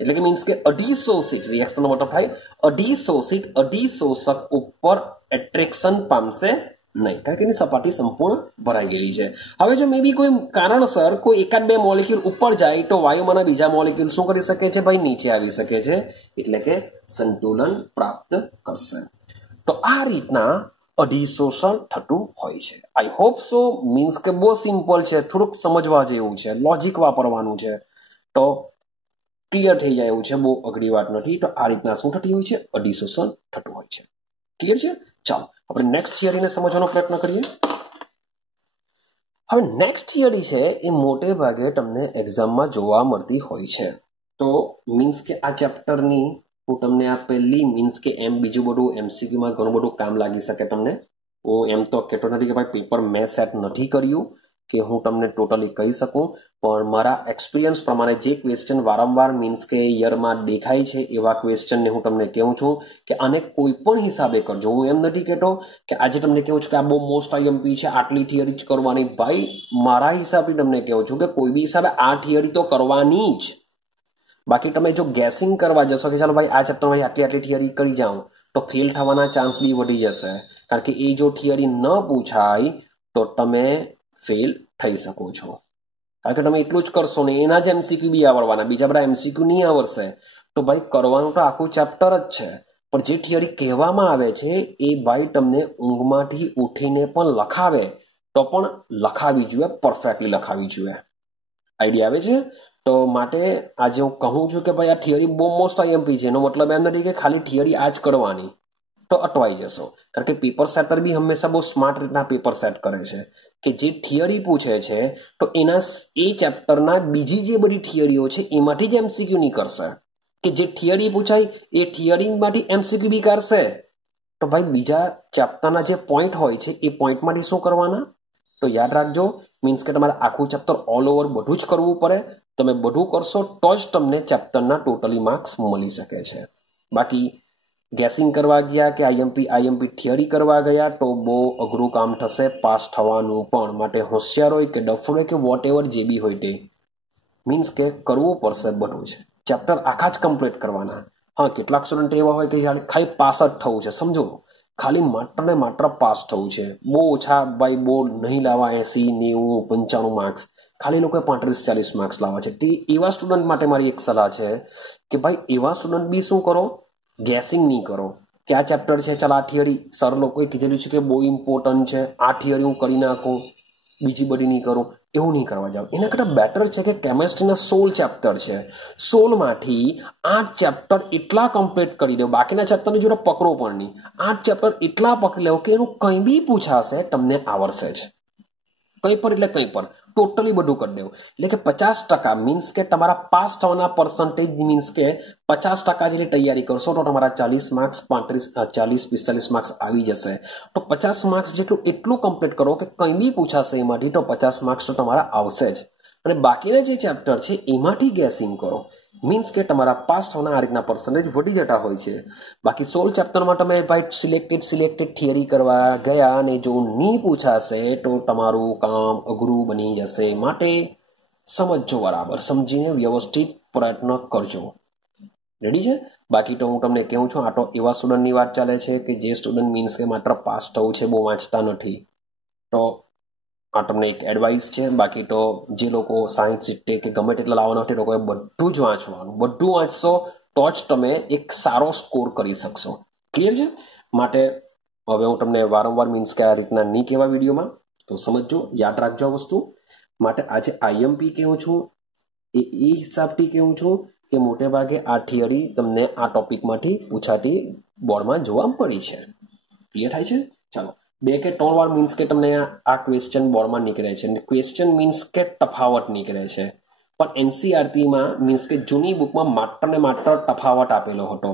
એટલે કે મીન્સ કે અધિશોષિત રિએક્શનનો મતલબ થાય અધિશોષિત અધિશોષક ઉપર એટ્રેક્શન પામશે નહીં, કારણ કે એની સપાટી સંપૂર્ણ ભરાઈ ગયેલી છે. હવે જો મે બી કોઈ કારણસર કોઈ એકાદ બે મોલેક્યુલ ઉપર જાય તો વાયુમાંના બીજા મોલેક્યુલ શું કરી શકે છે? ભાઈ નીચે આવી શકે છે. એટલે કે સંતુલન પ્રાપ્ત કરશે. તો આ રીતના અધિશોષણ થતું હોય છે. I hope so. મીન્સ કે બહુ સિમ્પલ છે, થોડુંક સમજવા જેવું છે, લોજિક વાપરવાનું છે તો ક્લિયર થઈ જાય એવું છે. બહુ અઘરી વાત નથી. તો આ રીતના શું થતી હોય છે? અધિશોષણ થતું હોય છે. ક્લિયર છે? ચાલો આપણે નેક્સ્ટ થિયરીને સમજવાનો પ્રયત્ન કરીએ. હવે નેક્સ્ટ થિયરી છે એ મોટે ભાગે તમને એક્ઝામમાં જોવા મળતી હોય છે. તો મીન્સ કે આ ચેપ્ટરની હું તમને આ પહેલી મીન્સ કે એમ બીજું બધું એમસીક્યુમાં ઘણું બધું કામ લાગી શકે તમને. હું એમ તો કહેતો નથી કે ભાઈ પેપર મેં સેટ નથી કર્યું કે હું તમને ટોટલી કહી શકું, પણ મારા એક્સપિરિયન્સ પ્રમાણે જે ક્વેશ્ચન વારંવાર મીન્સ કે યરમાં દેખાય છે એવા ક્વેશ્ચનને હું તમને કહું છું કે આને કોઈ પણ હિસાબે કરજો. હું એમ નથી કહેતો કે આજે તમને કહું છું કે આ બહુ મોસ્ટ આઈએમપી છે, આટલી થિયરી જ કરવાની. ભાઈ મારા હિસાબથી તમને કહું છું કે કોઈ બી હિસાબે આ થિયરી તો કરવાની જ. બાકી તમે જો ગેસિંગ કરવા જશો કે ચાલો ભાઈ આ ચેપ્ટરમાં આટલી આટલી થિયરી કરી જાઉં તો ફેલ થવાના ચાન્સ બી વધી જશે. કારણ કે એ જો થિયરી ન પૂછાય તો તમે ફેલ થઈ શકો છો. કારણ કે તમે એટલું જ કરશો ને એના જ એમસીક્યુ બી આવડવાના, બીજા બધા એમસીક્યુ નહીં આવડશે. તો ભાઈ કરવાનું તો આખું ચેપ્ટર જ છે, પણ જે થિયરી કહેવામાં આવે છે એ ભાઈ તમને ઊંઘમાંથી ઉઠીને પણ લખાવે તો પણ લખાવી જોઈએ, પરફેક્ટલી લખાવી જોઈએ. આઈડિયા આવે છે? તો માટે આજે હું કહું છું કે ભાઈ આ થિયરી બહુ મોસ્ટ આઈએમપી છે. એનો મતલબ એમ નથી કે ખાલી થિયરી આ જ કરવાની, તો અટવાઈ જશો. કારણ કે પેપર સેટર બી હંમેશા બહુ સ્માર્ટ રીતના પેપર સેટ કરે છે કે જે થિયરી પૂછે છે તો એના એ ચેપ્ટરના બીજી જે બધી થિયરીઓ છે એમાંથી જ એમસીક્યુ નહીં કરશે. કે જે થિયરી પૂછાય એ થિયરીમાંથી એમસીક્યુ બી કરશે. તો ભાઈ બીજા ચેપ્ટરના જે પોઈન્ટ હોય છે એ પોઈન્ટમાંથી શું કરવાના? તો યાદ રાખજો, મીન્સ કે તમારે આખું ચેપ્ટર ઓલ ઓવર બધું જ કરવું પડે. તમે બધું કરશો તો જ તમને ચેપ્ટરના ટોટલી માર્ક્સ મળી શકે છે. બાકી ગેસિંગ કરવા ગયા કે આઈએમપી થિયરી કરવા ગયા તો બહુ અઘરું કામ થશે પાસ થવાનું પણ. માટે હોશિયાર હોય કે ડફર હોય કે વોટ એવર જે બી હોય તે મીન્સ કે કરવું પડશે બધું જ. ચેપ્ટર આખા જ કમ્પ્લીટ કરવાના. હા, કેટલાક સ્ટુડન્ટ એવા હોય કે ખાલી પાસ જ થવું છે, સમજો, ખાલી માત્ર ને માત્ર પાસ થવું છે. બહુ ઓછા ભાઈ, બહુ નહીં લાવવા 80, 90, 95 માર્ક્સ, ખાલી લોકોએ 35-40 માર્ક્સ લાવવા છે. તે એવા સ્ટુડન્ટ માટે મારી એક સલાહ છે કે ભાઈ એવા સ્ટુડન્ટ બી શું કરો, ગેસિંગ નહીં કરો કે આ ચેપ્ટર છે, ચાલ આ થિયરી સર લોકોએ કીધેલું છે કે બહુ ઇમ્પોર્ટન્ટ છે, આ થિયરી હું કરી નાખું, બીજી બધી નહીં કરું. એવું નહીં કરવા જાવ. એના કરતાં બેટર છે કે કેમેસ્ટ્રીના 16 ચેપ્ટર છે, 16માંથી 8 ચેપ્ટર એટલા કમ્પ્લીટ કરી દો, બાકીના ચેપ્ટરની જોડે પકડો પણ નહીં. 8 ચેપ્ટર એટલા પકડી લેવો કે એનું કંઈ બી પૂછાશે તમને આવડશે જ. કંઈ પણ એટલે કંઈ પણ ટોટલી બધું કરી દેવું. એટલે કે 50% મીન્સ કે તમારા પાસ થવાના પર્સન્ટેજ મીન્સ કે 50% જેટલી તૈયારી કરશો તો તમારા 40 માર્ક્સ 40-45 માર્ક્સ આવી જશે. તો 50 માર્ક્સ જેટલું એટલું કમ્પ્લીટ કરો કે કંઈ બી પૂછાશે એમાંથી તો 50 માર્ક્સ તો તમારા આવશે જ. અને બાકીના જે ચેપ્ટર છે એમાંથી ગેસિંગ કરો, મીન્સ કે તમારા પાસ થવાના આ રીતના પર્સન્ટેજ વધી જતા હોય છે. બાકી 16 ચેપ્ટરમાં તમે ભાઈ સિલેક્ટેડ થિયરી કરવા ગયા અને જો નહીં પૂછાશે તો તમારું કામ અઘરું બની જશે. માટે સમજો, બરાબર સમજીને વ્યવસ્થિત પ્રયત્ન કરજો. રેડી છે? બાકી તો હું તમને કહું છું, આ તો એવા સ્ટુડન્ટની વાત ચાલે છે કે જે સ્ટુડન્ટ મીન્સ કે માત્ર પાસ થવું છે, બહુ વાંચતા નથી. તો આ તમને એક એડવાઇસ છે. બાકી તો જે લોકો 60-70 કે ગમે તેટલા લાવવાના હોય તે લોકોએ બધું જ વાંચવાનું. બધું વાંચશો તો જ તમે એક સારો સ્કોર કરી શકશો. ક્લિયર છે? માટે હવે હું તમને વારંવાર મીન્સ કે આ રીતના નહીં કહેવા વિડીયોમાં, તો સમજજો, યાદ રાખજો આ વસ્તુ. માટે આજે આઈએમપી કહું છું એ હિસાબથી કહું છું કે મોટે ભાગે આ થિયરી તમને આ ટોપિકમાંથી પૂછાતી બોર્ડમાં જોવા મળી છે. ક્લિયર થાય છે? ચાલો 2 કે 3 વાર મીન્સ કે તમને આ ક્વેશ્ચન બોર્ડમાં નીકળે છે. ક્વેશ્ચન મીન્સ કે તફાવત નીકળે છે, પણ એનસીઆરટીમાં મીન્સ કે જૂની બુકમાં માત્ર ને માત્ર તફાવત આપેલો હતો.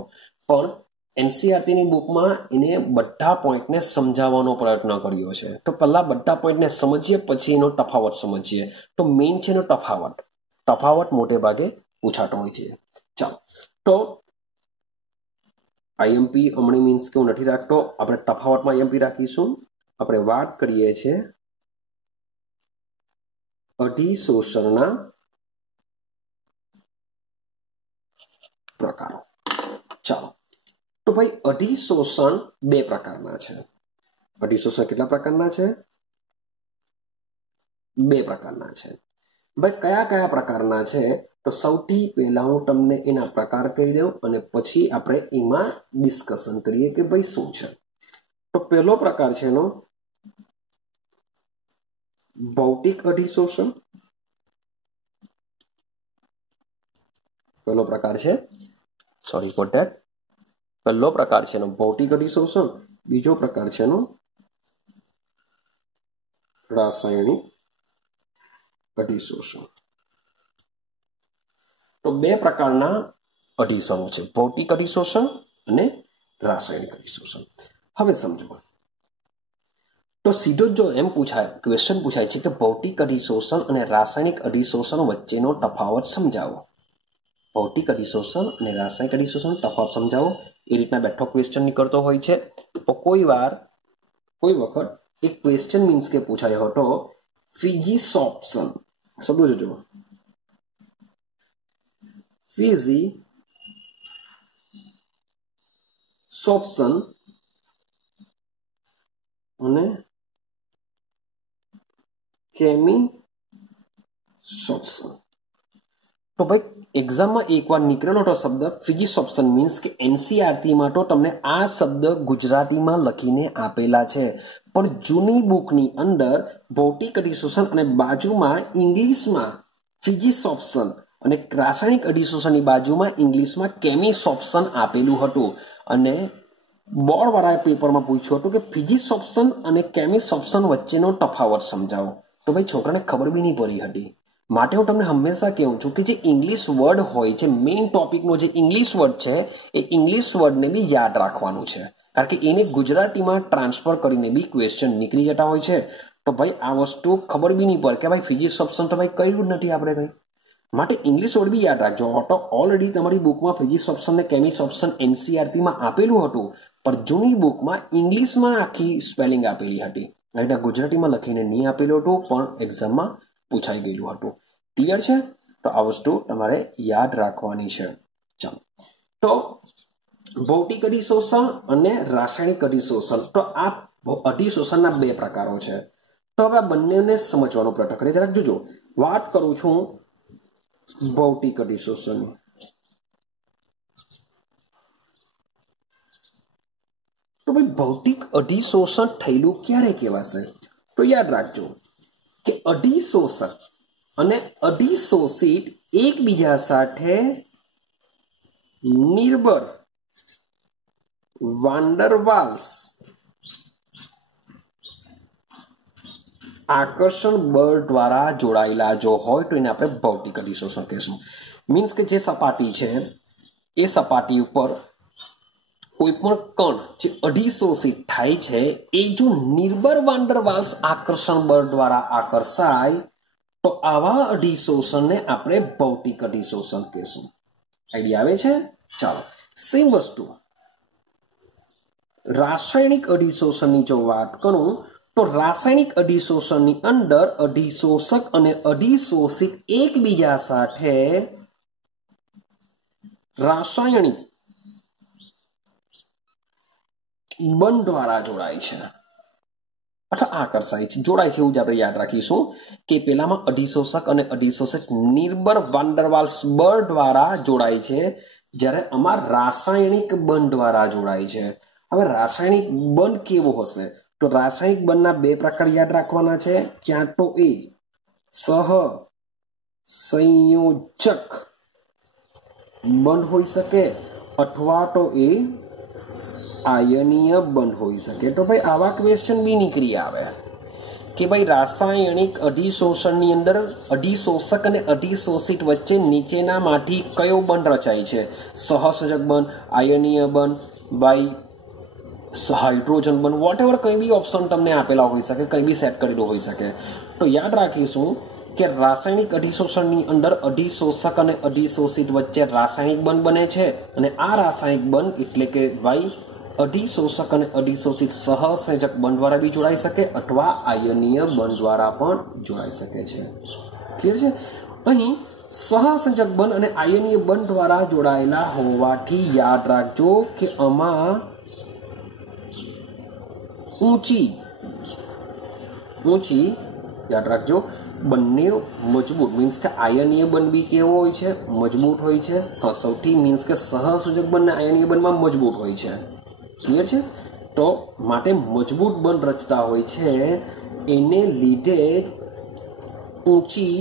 પણ એનસીઆરટીની બુકમાં એને બધા પોઈન્ટને સમજાવવાનો પ્રયત્ન કર્યો છે. તો પહેલા બધા પોઈન્ટને સમજીએ, પછી એનો તફાવત સમજીએ. તો મેઇન છે એનો તફાવત મોટે ભાગે પૂછાતો હોય છે. ચાલો, તો આઈએમપી હમણાં મીન્સ કે હું નથી રાખતો, આપણે તફાવતમાં આઈએમપી રાખીશું. આપણે વાત કરીએ છીએ અધિશોષણના પ્રકારો. ચાલો, તો ભાઈ અધિશોષણ બે પ્રકારના છે. અધિશોષણ કેટલા પ્રકારના છે? બે પ્રકારના છે. ભાઈ કયા કયા પ્રકારના છે? તો સૌથી પહેલા હું તમને એના પ્રકાર કહી દઉં અને પછી આપણે એમાં ડિસ્કશન કરીએ કે ભાઈ શું છે. તો પહેલો પ્રકાર છે એનો ભૌતિક અધિશોષણ. પહેલો પ્રકાર છે, સોરી ફોર ધેટ, પહેલો પ્રકાર છે એનો ભૌતિક અધિશોષણ. બીજો પ્રકાર છે એનો રાસાયણિક અધિશોષણ. તો બે પ્રકારના અધિશોષણો છે, ભૌતિક અધિશોષણ અને રાસાયણિક અધિશોષણ. હવે સમજો, તો સીધો જો એમ ક્વેશ્ચન પૂછાય છે કે ભૌતિક અધિશોષણ અને રાસાયણિક અધિશોષણ વચ્ચેનો તફાવત સમજાવો. ભૌતિક અધિશોષણ અને રાસાયણિક અધિશોષણ તફાવત સમજાવો, એ રીતના બેઠો ક્વેશ્ચન નીકળતો હોય છે. તો કોઈ વખત એક ક્વેશ્ચન મીન્સ કે પૂછાયો હતો ફિઝિસોપ્શન. સમજો જો, ફિઝિસોપ્શન અને કેમિસોપ્શન. તો ભાઈ એક્ઝામમાં એકવાર નીકળેલો તો શબ્દ ફિઝિસોપ્શન મીન્સ કે એનસીઆરટીમાં તો તમને આ શબ્દ ગુજરાતીમાં લખીને આપેલા છે, પણ જૂની બુકની અંદર ભૌતિક અધિશોષણ અને બાજુમાં ઇંગ્લિશમાં ફિઝિસોપ્શન અને રાસાયણિક અધિશોષણની બાજુમાં ઇંગ્લિશમાં કેમિસોપ્શન આપેલું હતું. અને બોર્ડવાળાએ પેપરમાં પૂછ્યું હતું કે ફિઝિસોપ્શન અને કેમિસોપ્શન વચ્ચેનો તફાવત સમજાવો. તો ભાઈ છોકરાને ખબર બી નહીં પડી હતી. માટે હું તમને હંમેશા કહું છું કે જે ઇંગ્લિશ વર્ડ હોય છે, મેઇન ટોપિકનો જે ઇંગ્લિશ વર્ડ છે, એ ઇંગ્લિશ વર્ડને બી યાદ રાખવાનું છે, કારણ કે એને ગુજરાતીમાં ટ્રાન્સફર કરીને બી ક્વેશ્ચન નીકળી જતા હોય છે. તો ભાઈ આ વસ્તુ ખબર બી નહીં પડે કે ભાઈ ફિઝિસોપ્શન તો ભાઈ કર્યું જ નથી આપણે કંઈ. માટે ઇંગ્લિશ વર્ડ બી યાદ રાખજો. તો ઓલરેડી તમારી બુકમાં ફિઝિસોપ્શન ને કેમિસોપ્શન એનસીઆરટીમાં આપેલું હતું, પણ જૂની બુકમાં ઇંગ્લિશમાં આખી સ્પેલિંગ આપેલી હતી, એટલે ગુજરાતીમાં લખીને નહીં આપેલું હતું, પણ એક્ઝામમાં પૂછાઈ ગયેલું હતું. ક્લિયર છે? તો આ વસ્તુ તમારે યાદ રાખવાની છે. ચાલો, તો ભૌતિક અધિશોષણ અને રાસાયણિક અધિશોષણ, તો આ અધિશોષણના બે પ્રકારો છે. તો હવે આ બંનેને સમજવાનો પ્રયત્ન કરીએ. જરાક જોજો, વાત કરું છું ભૌતિક અધિશોષણની. તો ભાઈ ભૌતિક અધિશોષણ થયેલું ક્યારે કહેવાશે? તો યાદ રાખજો કે અધિશોષક અને અધિશોષિત એકબીજા સાથે નિર્બળ વાન્ડર વાલ્સ આકર્ષણ બળ દ્વારા જોડાયેલા જો હોય તો એને આપણે ભૌતિક અધિશોષણ કહીશું. મીન્સ કે જે સપાટી છે એ સપાટી ઉપર કોઈ પણ કણ જે અધિશોષિત થાય છે એ જો નિર્બળ વાન્ડર વાલ્સ આકર્ષણ બળ દ્વારા આકર્ષાય તો આવા અધિશોષણને આપણે ભૌતિક અધિશોષણ કહીશું. આઈડિયા આવે છે? ચાલો, સેમ વસ્તુ રાસાયણિક અધિશોષણની જો વાત કરું તો રાસાયણિક અધિશોષણની અંદર અધિશોષક અને અધિશોષિત એકબીજા સાથે રાસાયણિક બંધ દ્વારા જોડાય છે અથવા આકર્ષાય છે, જોડાય છે, એવું જ આપણે યાદ રાખીશું કે પેલામાં અધિશોષક અને અધિશોષક નિર્બળ વાન્ડર વાલ્સ બળ દ્વારા જોડાય છે, જ્યારે આમાં રાસાયણિક બંધ દ્વારા જોડાય છે. હવે રાસાયણિક બંધ કેવો હશે? તો રાસાયણિક બંધના બે પ્રકાર યાદ રાખવાના છે. ક્યાં તો એ સહસંયોજક બંધ હોઈ શકે અથવા તો એ આયનીય બંધ હોઈ શકે. તો ભાઈ આવા ક્વેશ્ચન બી નીકળી આવે. કે ભાઈ રાસાયણિક અધિશોષણની અંદર અધિશોષક અને અધિશોષિત વચ્ચે નીચેનામાંથી કયો બંધ રચાય છે? સહસંયોજક બંધ, આયનીય બંધ, બાય હાઇડ્રોજન બંધ, વોટએવર કંઈ બી ઓપ્શન તમને આપેલા હોઈ શકે, કંઈ બી સેટ કરેલું હોઈ શકે. તો યાદ રાખીશું કે રાસાયણિક અધિશોષણની અંદર અધિશોષક અને અધિશોષિત વચ્ચે રાસાયણિક બંધ બને છે અને આ રાસાયણિક બંધ એટલે કે ભાઈ અધિશોષક અને અધિશોષિત સહસંયોજક બંધ દ્વારા બી જોડાઈ શકે અથવા આયનીય બંધ દ્વારા પણ જોડાઈ શકે છે. ક્લિયર છે? અહીં સહસંયોજક બંધ અને આયનીય બંધ દ્વારા જોડાયેલા હોવાથી યાદ રાખજો કે આમાં ઊંચી યાદ રાખજો બંને મજબૂત મીન્સ કે આયનીય બંધ બી કેવો હોય છે? મજબૂત હોય છે. સૌથી મીન્સ કે સહસંયોજક બંધ અને આયનીય બંધમાં મજબૂત હોય છે. ક્લિયર છે? તો માટે મજબૂત બંધ રચતા હોય છે એને લીધે ઊંચી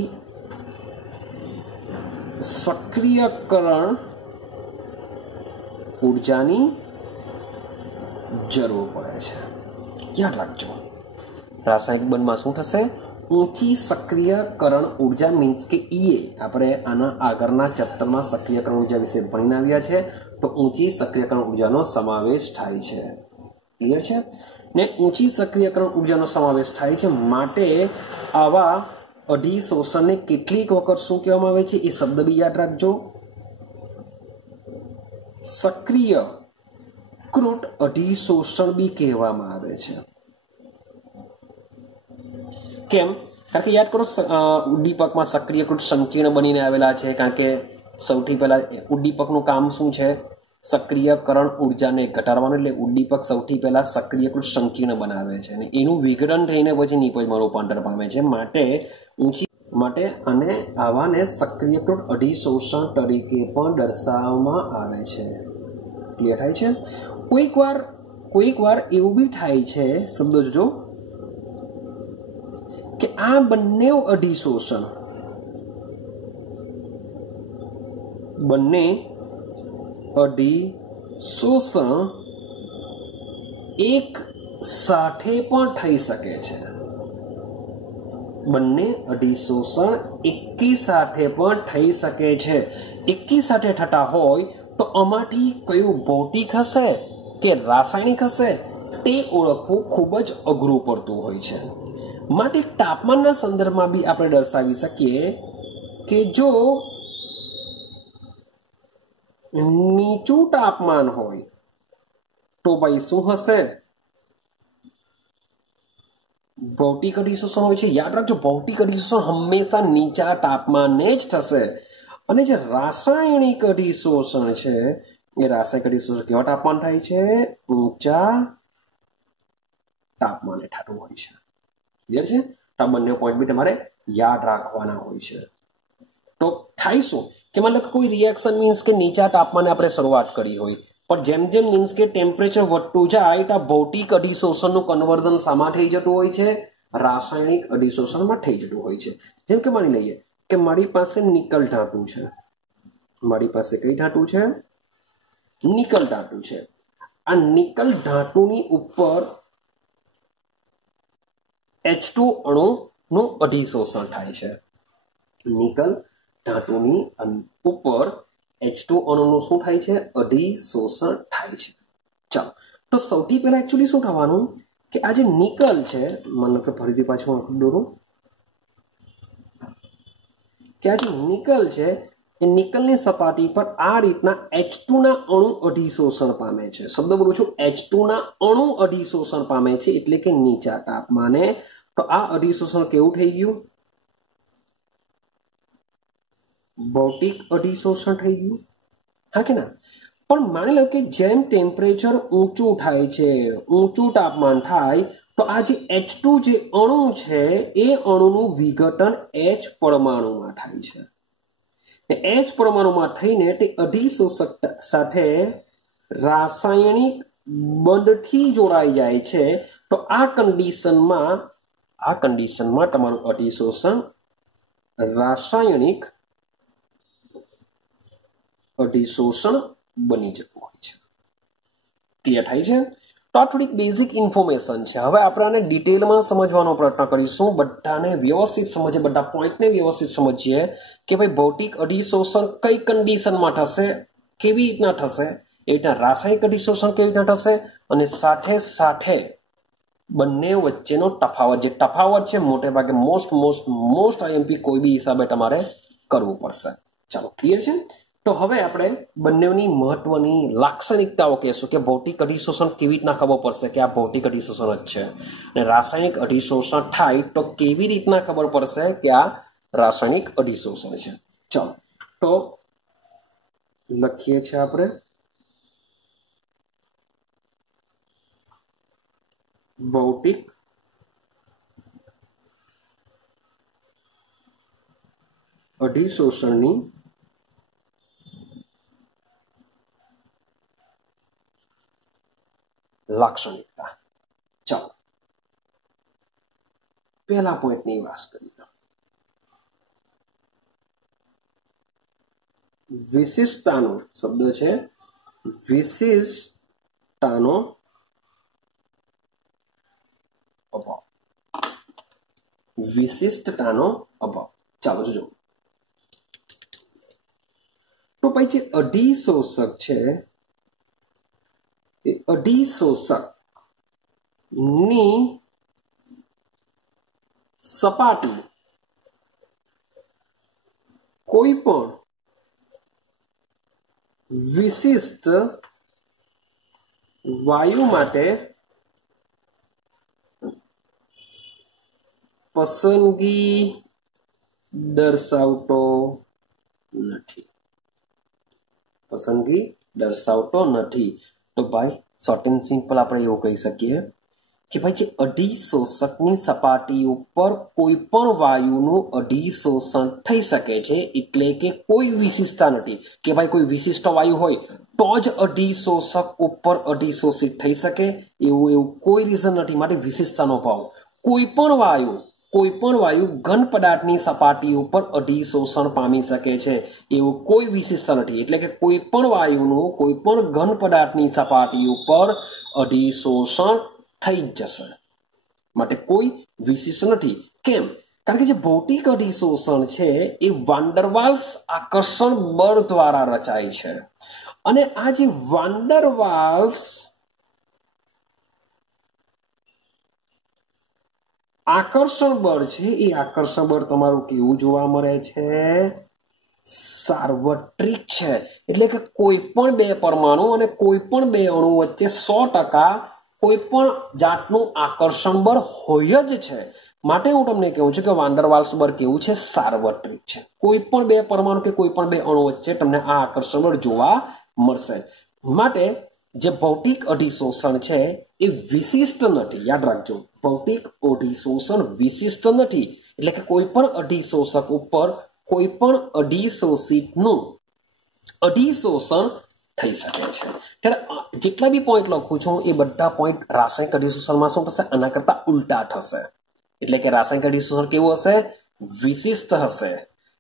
સક્રિયકરણ ઉર્જાની જરૂર પડે છે. યાદ રાખજો રાસાયણિક બંધમાં શું થશે? ઊંચી સક્રિયકરણ ઉર્જા મીન્સ કે ઈએ આપણે આના આગળના ચેપ્ટરમાં સક્રિયકરણ ઉર્જા વિશે ભણીને આવ્યા છે. તો ઊંચી સક્રિયકરણ ઉર્જાનો સમાવેશ થાય છે. ક્લિયર છે? ને ઊંચી સક્રિયકરણ ઉર્જાનો સમાવેશ થાય છે માટે આવા અધિશોષણને કેટલીક વખત શું કહેવામાં આવે છે? એ શબ્દ બી યાદ રાખજો. સક્રિયકૃત અધિશોષણ બી કહેવામાં આવે છે. કેમ? કારણ કે યાદ કરો ઉદ્દીપકમાં સક્રિયકૃત સંકીર્ણ બનીને આવેલા છે. કારણ કે સૌથી પહેલા ઉદ્દીપકનું કામ શું છે? સક્રિયકરણ ઉર્જાને ઘટાડવાનું. એટલે ઉદ્દીપક સૌથી પહેલા સક્રિયકૃત સંકીર્ણ બનાવે છે અને એનું વિઘટન થઈને પછી નિપજમાં રૂપાંતર પામે છે. માટે અને આવાને સક્રિયકૃત અધિશોષણ તરીકે પણ દર્શાવવામાં આવે છે. ક્લિયર થાય છે? કોઈક વાર એવું બી થાય છે, સમજો જોજો, કે આ બંને અધિશોષણ એક સાથે પણ થઈ શકે છે. બંને અધિશોષણ એકી સાથે પણ થઈ શકે છે. એકી સાથે થતા હોય તો આમાંથી કયું ભૌતિક હશે કે રાસાયણિક હશે તે ઓળખવું ખૂબ જ અઘરું પડતું હોય છે. માટે તાપમાનના સંદર્ભમાં બી આપણે દર્શાવી શકીએ કે જો નીચું તાપમાન હોય તો ભાઈ શું હશે? ભૌતિક અધિશોષણ હોય છે. યાદ રાખજો ભૌતિક અધિશોષણ હંમેશા નીચા તાપમાને જ થશે અને જે રાસાયણિક અધિશોષણ છે એ રાસાયણિક અધિશોષણ કેવા તાપમાન થાય છે? ઊંચા તાપમાને થતું હોય છે. ક્લિયર છે? તો આ બંને પોઈન્ટ બી તમારે યાદ રાખવાના હોય છે. તો થાય શું કે મતલબ કોઈ રિએક્શન મીન્સ કે નીચા તાપમાને આપણે શરૂઆત કરી હોય પણ જેમ જેમ મીન્સ કે ટેમ્પરેચર વધતું જાય તો ભૌતિક અધિશોષણનું કન્વર્ઝન શામાં થઈ જતું હોય છે? રાસાયણિક અધિશોષણમાં થઈ જતું હોય છે. જેમ કે માની લઈએ કે મારી પાસે નિકલ ધાતુ છે. મારી પાસે કઈ ધાતુ છે? નિકલ ધાતુ છે. આ નિકલ ધાતુની ઉપર H2 અણુનું અધિશોષણ થાય છે. નિકલ ધાતુની ઉપર H2 અણુનું શું થાય છે? અધિશોષણ થાય છે. ચાલો તો સૌથી પહેલા એકચ્યુઅલી શું થવાનું કે આ જે નિકલ છે, માનો કે ફરીથી પાછું આંકડું દોરું કે આ જે નિકલ છે એ નિકલની સપાટી પર આ રીતના H2 ના અણુ અધિશોષણ પામે છે. શબ્દ બોલું છું, H2 ના અણુ અધિશોષણ પામે છે એટલે કે નીચા તાપમાને. તો આ અધિશોષણ કેવું થઈ ગયું? ભૌતિક અધિશોષણ થઈ ગયું. હા કે ના? પણ માની લો કે જેમ ટેમ્પરેચર ઊંચું થાય છે, ઊંચું તાપમાન થાય તો આ જે H2 જે અણુ છે એ અણુનું વિઘટન H પરમાણુમાં થાય છે. H પરમાણુમાં થઈને તે અધિશોષક સાથે રાસાયણિક બંધથી જોડાઈ જાય છે. તો આ કન્ડિશનમાં તમારું અધિશોષણ રાસાયણિક અધિશોષણ બની જતું હોય છે. ક્લિયર થાય છે? તો આ થોડીક બેઝિક ઇન્ફોર્મેશન છે. હવે આપણે આને ડિટેલમાં સમજવાનો પ્રયત્ન કરીશું, બધાને વ્યવસ્થિત સમજીએ, બધા પોઈન્ટને વ્યવસ્થિત સમજીએ કે ભાઈ ભૌતિક અધિશોષણ કઈ કન્ડિશનમાં થશે, કેવી રીતના થશે, એ રીતના રાસાયણિક અધિશોષણ કેવી રીતના થશે, અને સાથે સાથે બંને વચ્ચેનો તફાવત, જે તફાવત છે મોટે ભાગે મોસ્ટ આઈએમપી કોઈ બી હિસાબે તમારે કરવું પડશે. ચાલો, ક્લિયર છે? તો હવે આપણે બંનેની મહત્વની લાક્ષણિકતાઓ કહેશું કે ભૌતિક અધિશોષણ કેવી રીતના ખબર પડશે કે આ ભૌતિક અધિશોષણ જ છે, અને રાસાયણિક અધિશોષણ થાય તો કેવી રીતના ખબર પડશે કે આ રાસાયણિક અધિશોષણ છે. ચાલો, તો લખીએ છીએ આપણે ભૌતિક અધિશોષણની લાક્ષણિકતા. ચાલો, પહેલા પોઈન્ટની વાત કરીએ. વિશિષ્ટતાનો શબ્દ છે, વિશિષ્ટતાનો અભાવ. વિશિષ્ટતાનો અભાવ. ચાલો જોજો. તો પછી જે અધિશોષક છે એ અધિશોષકની સપાટી કોઈ પણ વિશિષ્ટ વાયુ માટે પસંદગી દર્શાવતો નથી. પસંદગી દર્શાવતો નથી. તો ભાઈ શોર્ટ એન્ડ સિમ્પલ આપણે એવું કહી શકીએ કે ભાઈ જે અધિશોષકની સપાટી ઉપર કોઈ પણ વાયુનું અધિશોષણ થઈ શકે છે, એટલે કે કોઈ વિશિષ્ટતા નથી કે ભાઈ કોઈ વિશિષ્ટ વાયુ હોય તો જ અધિશોષક ઉપર અધિશોષિત થઈ શકે, એવું કોઈ રીઝન નથી. માટે વિશિષ્ટતાનો ભાવ. કોઈ પણ વાયુ ઘન પદાર્થની સપાટી ઉપર અધિશોષણ પામી શકે છે, એવું કોઈ વિશિષ્ટતા નથી. એટલે કે કોઈ પણ વાયુનું કોઈ પણ ઘન પદાર્થની સપાટી ઉપર અધિશોષણ થઈ જ જશે. માટે કોઈ વિશિષ્ટ નથી. કેમ? કારણ કે જે ભૌતિક અધિશોષણ છે એ વાન ડર વાલ્સ આકર્ષણ બળ દ્વારા રચાય છે, અને આ જે વાન ડર વાલ્સ આકર્ષણ બળ છે એ આકર્ષણ બળ તમારું કેવું જોવા મળે છે? સાર્વત્રિક છે. એટલે કે કોઈ પણ બે પરમાણુ અને કોઈ પણ બે અણુ વચ્ચે 100% કોઈ પણ જાતનું આકર્ષણ બળ હોય જ છે. માટે હું તમને કહું છું કે વાન ડર વાલ્સ બળ કેવું છે? સાર્વત્રિક છે. કોઈ પણ બે પરમાણુ કે કોઈ પણ બે અણુ વચ્ચે તમને આ આકર્ષણ બળ જોવા મળશે. માટે જે ભૌતિક અધિશોષણ છે એ વિશિષ્ટ નથી. યાદ રાખજો, ભૌતિક અધિશોષણ વિશિષ્ટ નથી. એટલે કે કોઈ પણ અધિશોષક ઉપર કોઈ પણ અધિશોષિતનું અધિશોષણ થઈ શકે છે. ત્યારે જેટલા બી પોઈન્ટ લખું છું એ બધા પોઈન્ટ રાસાયણિક અધિશોષણમાં શું થશે? આના કરતા ઉલટા થશે. એટલે કે રાસાયણિક અધિશોષણ કેવું હશે? વિશિષ્ટ હશે.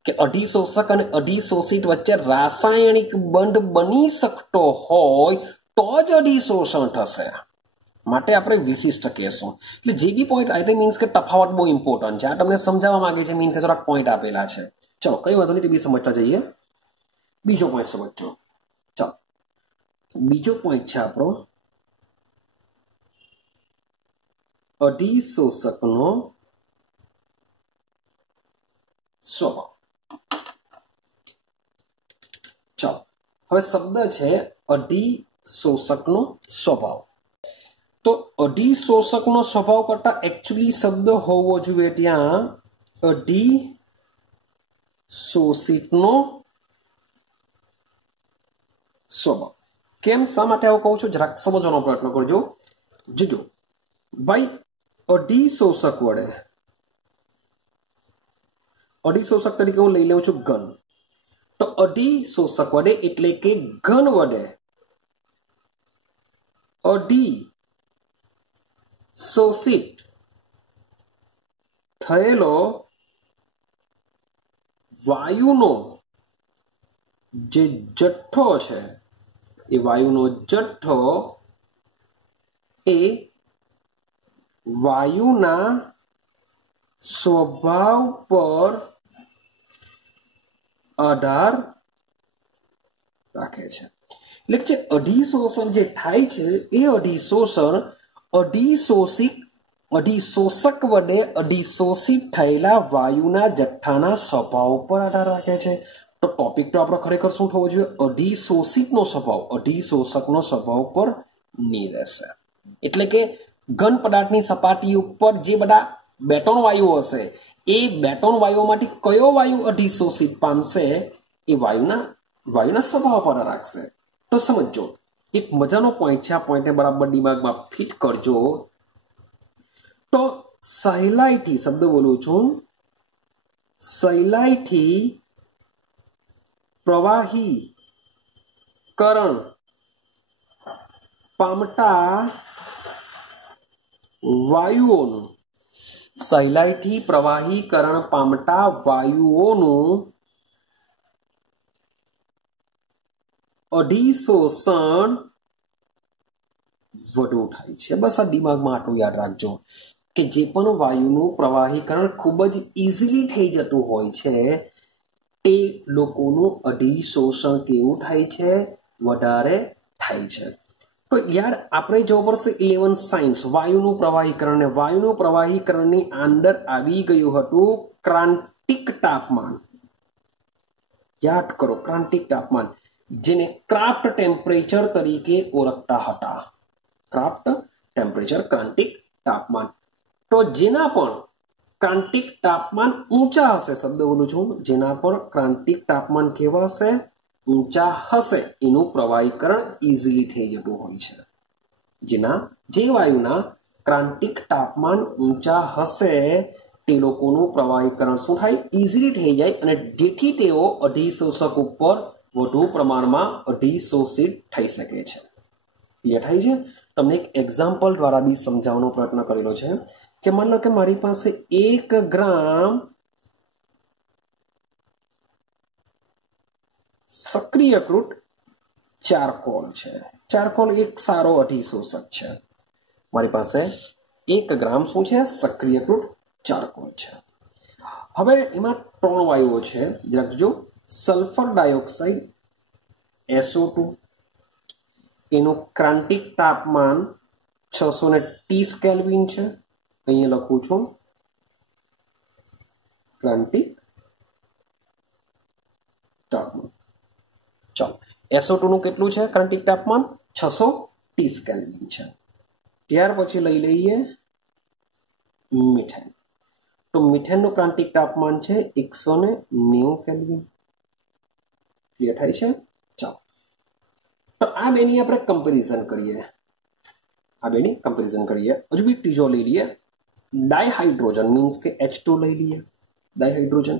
કે અધિશોષક અને અધિશોષિત વચ્ચે રાસાયણિક બંધ બની શકતો હોય તો જ અધિશોષણ થશે. માટે આપણે વિશિષ્ટ કહેશું. એટલે જે બી પોઈન્ટ આઈ મીન્સ કે તફાવત બહુ ઇમ્પોર્ટન્ટ છે. આ તમને સમજાવવા માંગે છે, મીન્સ કે થોડાક પોઈન્ટ આપેલા છે. ચલો, કઈ વાંધો નહીં, તે બી સમજતા જઈએ. બીજો પોઈન્ટ સમજો. ચાલો, બીજો પોઈન્ટ છે આપણો અધિશોષકનો સ્વભાવ. ચાલો, હવે શબ્દ છે અધિશોષકનો સ્વભાવ. તો અધિશોષકનો સ્વભાવ કરતા એકચ્યુઅલી શબ્દ હોવો જોઈએ ત્યાં અધિશોષિતનો સ્વભાવ. કેમ, શા માટે આવું કહું છું? જરાક સમજવાનો પ્રયત્ન કરજો. જોજો ભાઈ, અધિશોષક વડે, અધિશોષક તરીકે હું લઈ લઉં છું ઘન. તો અધિશોષક વડે એટલે કે ઘન વડે અધિશોષિત થયેલો વાયુનો જે જથ્થો છે એ વાયુનો જથ્થો એ વાયુના સ્વભાવ પર આધાર રાખે છે. એટલે કે અધિશોષણ જે થાય છે એ અધિશોષણ અધિશોષક વડે અધિશોષિત થયેલા વાયુના જથ્થાના સ્વભાવ પર આધાર રાખે છે. તો ટોપિક તો આપણો ખરેખર શું થવો જોઈએ? અધિશોષિતનો સ્વભાવ, અધિશોષકનો સ્વભાવ પર નહીં રહેશે. એટલે કે ઘન પદાર્થની સપાટી ઉપર જે બધા બેટોન વાયુઓ હશે એ બેટોન વાયુઓમાંથી કયો વાયુ અધિશોષિત પામશે એ વાયુના સ્વભાવ પર રાખશે. તો સમજો, એક મજાનો પોઈન્ટ છે, આ પોઈન્ટને બરાબર દિમાગમાં ફિટ કરજો. તો સહેલાઈથી શબ્દ બોલું છું, સહેલાઈથી પ્રવાહીકરણ પામતા વાયુઓનું, સહેલાઈથી પ્રવાહીકરણ પામતા વાયુઓનું અધિશોષણ વધુ થાય છે. બસ આ દિમાગમાં આટલું યાદ રાખજો કે જે પણ વાયુનું પ્રવાહીકરણ ખૂબ જ ઇઝીલી થઈ જતું હોય છે એ લોકોનું અધિશોષણ કેવું થાય છે? વધારે થાય છે. તો યાર આપણે જોવું પડશે 11 સાયન્સ, વાયુનું પ્રવાહીકરણ. ને વાયુનું પ્રવાહીકરણની અંદર આવી ગયું હતું ક્રાંતિક તાપમાન. યાદ કરો, ક્રાંતિક તાપમાન, જેને ક્રાફ્ટ ટેમ્પરેચર તરીકે ઓળખતા હતા. ક્રાફ્ટ ટેમ્પરેચર, ક્રાંતિક તાપમાન. તો જેના પણ ક્રાંતિક તાપમાન ઊંચા હશે, શબ્દ બોલું છું, જેના પર ક્રાંતિક તાપમાન કેવા હશે? ઊંચા હશે, એનું પ્રવાહીકરણ ઇઝીલી થઈ જતું હોય છે. જે વાયુના ક્રાંતિક તાપમાન ઊંચા હશે તે લોકોનું પ્રવાહીકરણ શું થાય? ઇઝીલી થઈ જાય, અને જેથી તેઓ અધિશોષક ઉપર વધુ પ્રમાણમાં અધિશોષિત થઈ શકે છે. ક્લિયર થાય છે? તમને એક એક્ઝામ્પલ દ્વારા બી સમજાવવાનો પ્રયત્ન કરેલો છે કે માની લો કે મારી પાસે 1 ગ્રામ સક્રિયકૃત ચારકોલ છે. ચારકોલ એક સારો અધિશોષક છે. મારી પાસે 1 ગ્રામ શું છે? સક્રિયકૃત ચારકોલ છે. હવે એમાં 3 વાયુઓ છે. જો સલ્ફર ડાયોક્સાઇડ SO2, એનું ક્રાંતિક તાપમાન 630 કેલ્વિન છે. અહીંયા લખું છું ક્રાંતિક તાપમાન. ચાલો, SO2 નું કેટલું છે ક્રાંતિક તાપમાન? 630 કેલ્વિન છે. ત્યાર પછી લઈ લઈએ મીથેન. તો મીથેનનું ક્રાંતિક તાપમાન છે 190 કેલ્વિન. ક્લિયર થાય છે? ચાલો, તો આ બેની આપણે કમ્પેરિઝન કરીએ. હજુ બી ત્રીજો લઈ લઈએ, ડાયહાઇડ્રોજન, મીન્સ કે H2 લઈ લઈએ. ડાયહાઇડ્રોજન,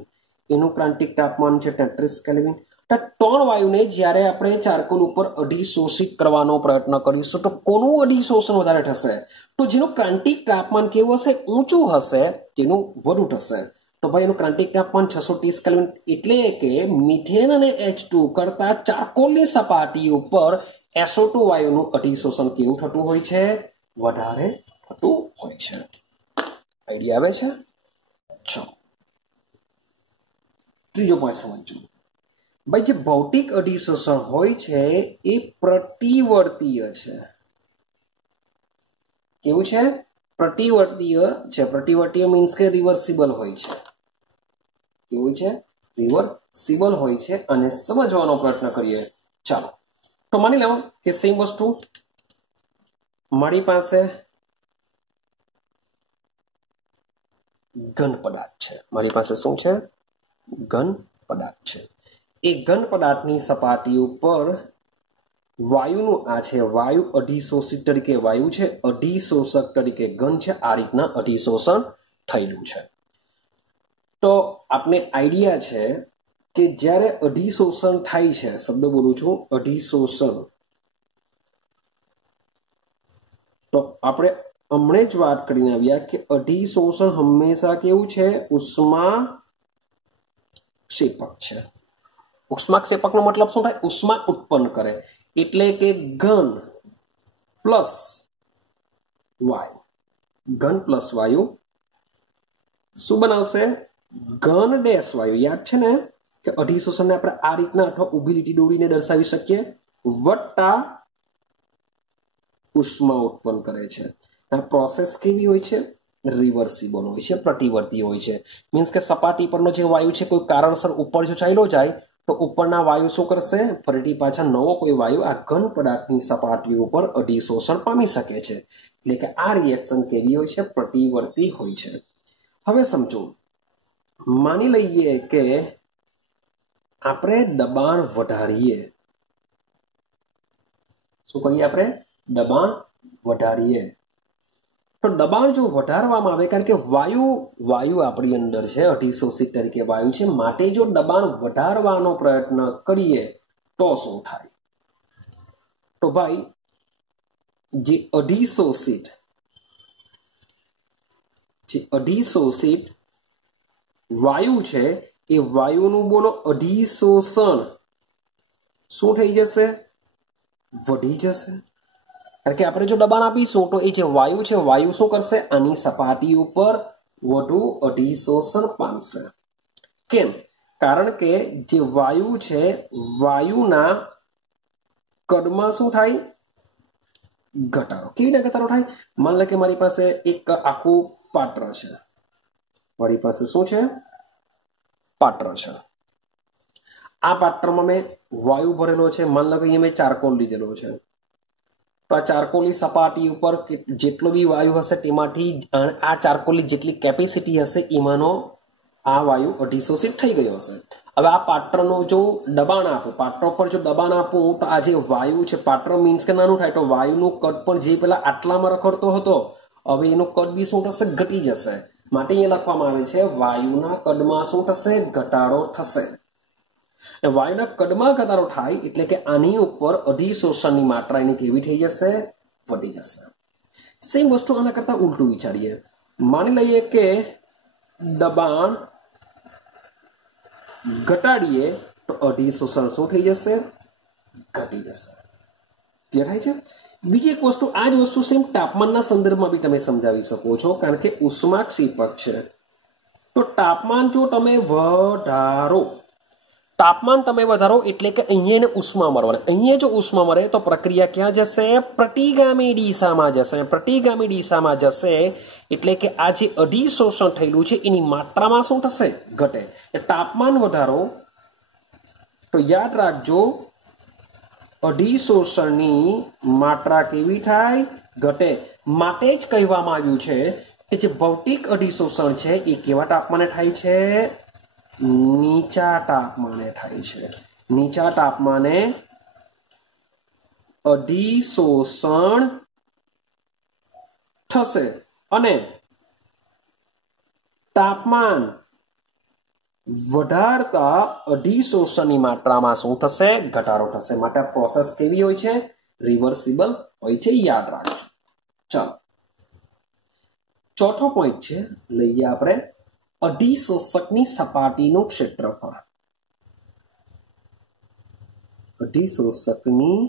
એનું ક્રાંતિક તાપમાન છે 33 કેલ્વિન. તો 3 વાયુને જ્યારે આપણે ચારકોલ ઉપર અધિશોષિત કરવાનો પ્રયત્ન કરીશું તો કોનું અધિશોષણ વધારે થશે? તો જેનું ક્રાંતિક તાપમાન કેવું હશે? ઊંચું હશે, તેનું વધુ થશે. તો ભાઈ એનું ક્રાંતિક તાપમાન 630 કેલ્વિન, એટલે કે મિથેન અને H2 કરતા ચારકોલની સપાટી ઉપર SO2 વાયુનું અધિશોષણ કેવું થતું હોય છે? વધારે થતું હોય છે. આઈડિયા આવે છે? ચલો, ત્રીજો પોઈન્ટ સમજો. ભાઈ જે ભૌતિક અધિશોષણ હોય છે એ પ્રતિવર્તીય છે. કેવું છે? પ્રતિવર્તીય છે. પ્રતિવર્તીય મીન્સ કે રિવર્સિબલ હોય છે. કેવું છે? રિવર્સિબલ હોય છે. અને સમજવાનો પ્રયત્ન કરીએ. ચાલો, તો માની લો કે સેમ વસ્તુ મારી પાસે ઘન પદાર્થ છે. મારી પાસે શું છે? ઘન પદાર્થ છે. એ ઘન પદાર્થની સપાટી ઉપર વાયુનું આ છે, વાયુ અધિશોષિત તરીકે વાયુ છે, અધિશોષક તરીકે ઘન છે. આ રીતના અધિશોષણ થયેલું છે. તો આપને આઈડિયા છે કે જ્યારે અધિશોષણ થાય છે, શબ્દ બોલું છું અધિશોષણ, તો આપણે હમણે જ વાત કરીને આવ્યા કે અધિશોષણ હંમેશા કેવું છે? ઉષ્માક્ષેપક છે. ઉષ્માક્ષેપકનો મતલબ શું થાય? ઉષ્મા ઉત્પન્ન કરે. એટલે કે ઘન પ્લસ વાયુ, ઘન પ્લસ વાયુ શું બનાવશે? ઘન ડેશ વાયુ. યાદ છે ને કે અધિશોષણને આપણે આ રીતના અથવા ઊભી લીટી દોરીને દર્શાવી શકીએ, વત્તા ઉષ્મા ઉત્પન્ન કરે છે. આ પ્રોસેસ કેવી હોય છે? રિવર્સિબલ હોય છે, પ્રતિવર્તી હોય છે. મીન્સ કે સપાટી પરનો જે વાયુ છે કોઈ કારણસર ઉપર જો ચાલ્યો જાય તો ઉપરના વાયુ શું કરશે? ફરીથી પાછા નવો કોઈ વાયુ આ ઘન પદાર્થની સપાટી ઉપર અધિશોષણ પામી શકે છે. એટલે કે આ રિએક્શન કેવી હોય છે? પ્રતિવર્તી હોય છે. હવે સમજો, માની લઈએ કે આપણે દબાણ વધારીએ. શું કરીએ? આપણે દબાણ વધારીએ. તો દબાણ જો વધારવામાં આવે, કારણ કે વાયુ આપણી અંદર છે, અધિશોષિત તરીકે વાયુ છે, માટે જો દબાણ વધારવાનો પ્રયત્ન કરીએ તો શું થાય? તો ભાઈ જે અધિશોષિત વાયુ છે એ વાયુનું બોલો અધિશોષણ શું થઈ જશે? વધી જશે. કારણ કે આપણે જો દબાણ આપીશું તો એ જે વાયુ છે, વાયુ શું કરશે? આની સપાટી ઉપર વધુ અધિશોષણ પામશે. કેમ? કારણ કે જે વાયુ છે, વાયુના કદમાં શું થાય? ઘટાડો. કેવી રીતે ઘટાડો થાય? માની લો કે મારી પાસે એક આખું પાત્ર છે. મારી પાસે શું છે? પાત્ર છે. આ પાત્રમાં મેં વાયુ ભરેલો છે. માની લો કે અહીંયા મેં ચારકોલ લીધેલો છે. તો આ ચારકોલની સપાટી ઉપર જેટલો બી વાયુ હશે તેમાંથી આ ચારકોલની જેટલી કેપેસિટી હશે એમાંનો આ વાયુ અધિશોષિત થઈ ગયો હશે. હવે આ પાત્રનો જો દબાણ આપું, પાત્ર પર જો દબાણ આપું તો આ જે વાયુ છે, પાત્ર મીન્સ કે નાનું થાય, તો વાયુનું કદ પણ જે પેલા આટલામાં રખડતો હતો હવે એનું કદ બી શું થશે? ઘટી જશે. માટે અહીંયા લખવામાં આવે છે વાયુના કદમાં શું થશે? ઘટાડો થશે. વાયુના કદમાં ઘટાડો થાય એટલે કે આની ઉપર અધિશોષણની માત્રા એની કેવી થઈ જશે? વધી જશે. સેમ વસ્તુ આના કરતા ઉલટું વિચારીએ. માની લઈએ કે દબાણ ઘટાડીએ તો અધિશોષણ શું થઈ જશે? ઘટી જશે. ક્લિયર થાય છે? બીજી એક વસ્તુ, આ જ વસ્તુ સેમ તાપમાનના સંદર્ભમાં બી તમે સમજાવી શકો છો, કારણ કે ઉષ્માક્ષેપક છે. તો તાપમાન જો તમે વધારો, તાપમાન તમે વધારો એટલે કે અહીંયા ઉષ્મા મળવાની. અહીંયા જો ઉષ્મા મળે તો પ્રક્રિયા ક્યાં જશે? પ્રતિગામી દિશામાં જશે. પ્રતિગામી દિશામાં જશે એટલે કે આ જે અધિશોષણ થયેલું છે એની માત્રામાં શું થશે? ઘટે. તાપમાન વધારો તો યાદ રાખજો અધિશોષણની માત્રા કેવી થાય? ઘટે. માટે જ કહેવામાં આવ્યું છે કે જે ભૌતિક અધિશોષણ છે એ કેવા તાપમાને થાય છે? નીચા તાપમાને થાય છે. નીચા તાપમાને અધિશોષણ થશે અને તાપમાન વધારતા અધિશોષણની માત્રામાં શું થશે? ઘટાડો થશે. માટે આ પ્રોસેસ કેવી હોય છે? રિવર્સિબલ હોય છે. યાદ રાખજો. ચાલો, ચોથો પોઈન્ટ છે, લઈએ આપણે અધિશોષકની સપાટીનું ક્ષેત્રફળ. અધિશોષકની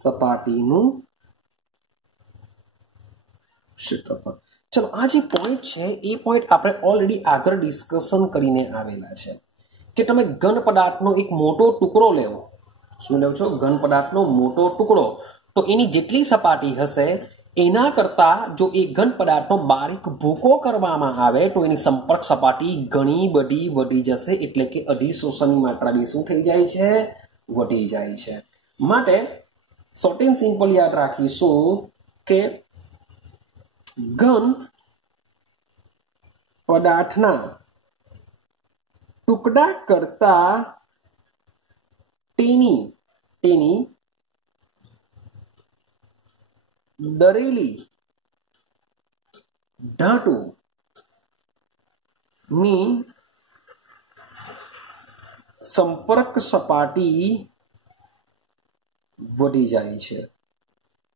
સપાટીનું ક્ષેત્રફળ. ચલો, આ જે પોઈન્ટ છે એ પોઈન્ટ આપણે ઓલરેડી આગળ ડિસ્કશન કરીને આવેલા છે કે તમે ઘન પદાર્થનો એક મોટો ટુકડો લેવો. શું લેવો છો? ઘન પદાર્થનો મોટો ટુકડો. તો એની જેટલી સપાટી હશે એના કરતા જો એ ઘન પદાર્થનો બારીક ભૂકો કરવામાં આવે તો એની સંપર્ક સપાટી ઘણી બધી વધી જશે. એટલે કે અધિશોષણની માત્રા બી શું થઈ જાય છે? વધી જાય છે. માટે શોર્ટ એન્ડ સિમ્પલ યાદ રાખીશું કે ઘન પદાર્થના ટુકડા કરતા તેની દરેલી ધાતુની સંપર્ક સપાટી વધી જાય છે.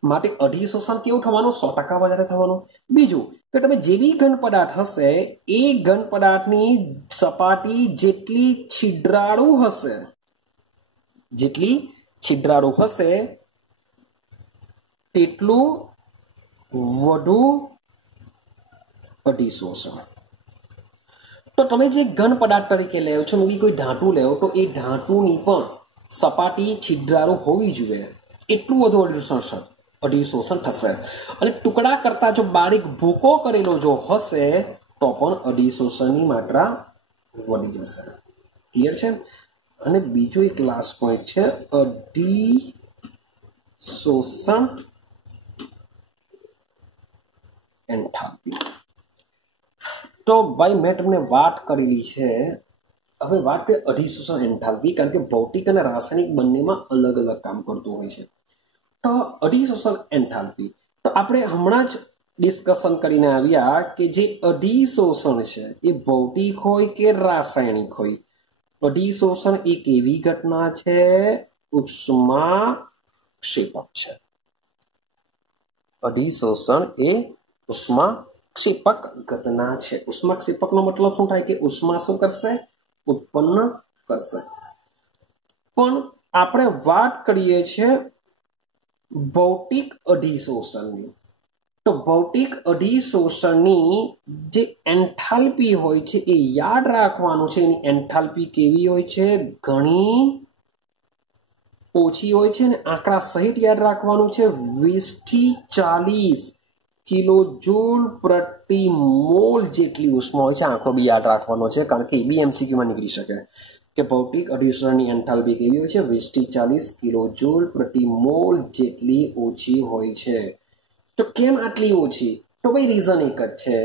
માટે અધિશોષણ કેવું થવાનું? 100% વધારે થવાનું. બીજું કે તમે જે બી ઘન પદાર્થ હશે એ ઘન પદાર્થની સપાટી જેટલી છિદ્રાળુ હશે તેટલું વધુ અધિશોષણ. તો તમે જે ઘન પદાર્થ તરીકે લેવો છો, મે બી કોઈ ધાતુ લેવો, તો એ ધાતુની પણ સપાટી છિદ્રાળુ હોવી જોઈએ, એટલું વધુ અધિશોષણ થશે. અને ટુકડા કરતા જો બારીક ભૂકો કરેલો જો હશે તો પણ અધિશોષણની માત્રા વધી જશે. ક્લિયર છે? અને બીજો એક લાસ્ટ પોઈન્ટ છે અધિશોષણ એન્થાલ્પી. તો ભાઈ મેં તમને વાત કરેલી છે, હવે વાત કરીએ અધિશોષણ એન્થાલ્પી, કારણ કે ભૌતિક અને રાસાયણિક બંનેમાં અલગ અલગ કામ કરતું હોય છે. તો અધિશોષણ એન્થાલ્પી તો આપણે હમણાં જ ડિસ્કશન કરીને આવ્યા કે જે અધિશોષણ છે એ ભૌતિક હોય કે રાસાયણિક હોય. અધિશોષણ એક એવી ઘટના છે, ઉષ્માક્ષેપક છે. અધિશોષણ એ ઉષ્માક્ષેપક ઘટના છે. ઉષ્માક્ષેપકનો મતલબ શું થાય કે ઉષ્મા શું કરશે? ઉત્પન્ન કરશે. પણ આપણે વાત કરીએ છીએ ભૌતિક અધિશોષણની. તો ભૌતિક અધિશોષણની જે એન્થાલ્પી હોય છે એ યાદ રાખવાનું છે. એની એન્થાલ્પી કેવી હોય છે? ઘણી ઓછી હોય છે. અને આંકડા સહિત યાદ રાખવાનું છે. 20 થી 40 કિલો જૂલ પ્રતિ મોલ જેટલી ઉષ્મા હોય છે. આંકડો બી યાદ રાખવાનો છે, કારણ કે એ બી એમસીક્યુમાં નીકળી શકે કે ભૌતિક અધિશોષણની એન્થાલ્પી કેવી હોય છે? 20 થી 40 કિલો જૂલ પ્રતિ મોલ જેટલી ઓછી હોય છે. તો કેમ આટલી ઓછી? તો ભાઈ રીઝન એક જ છે.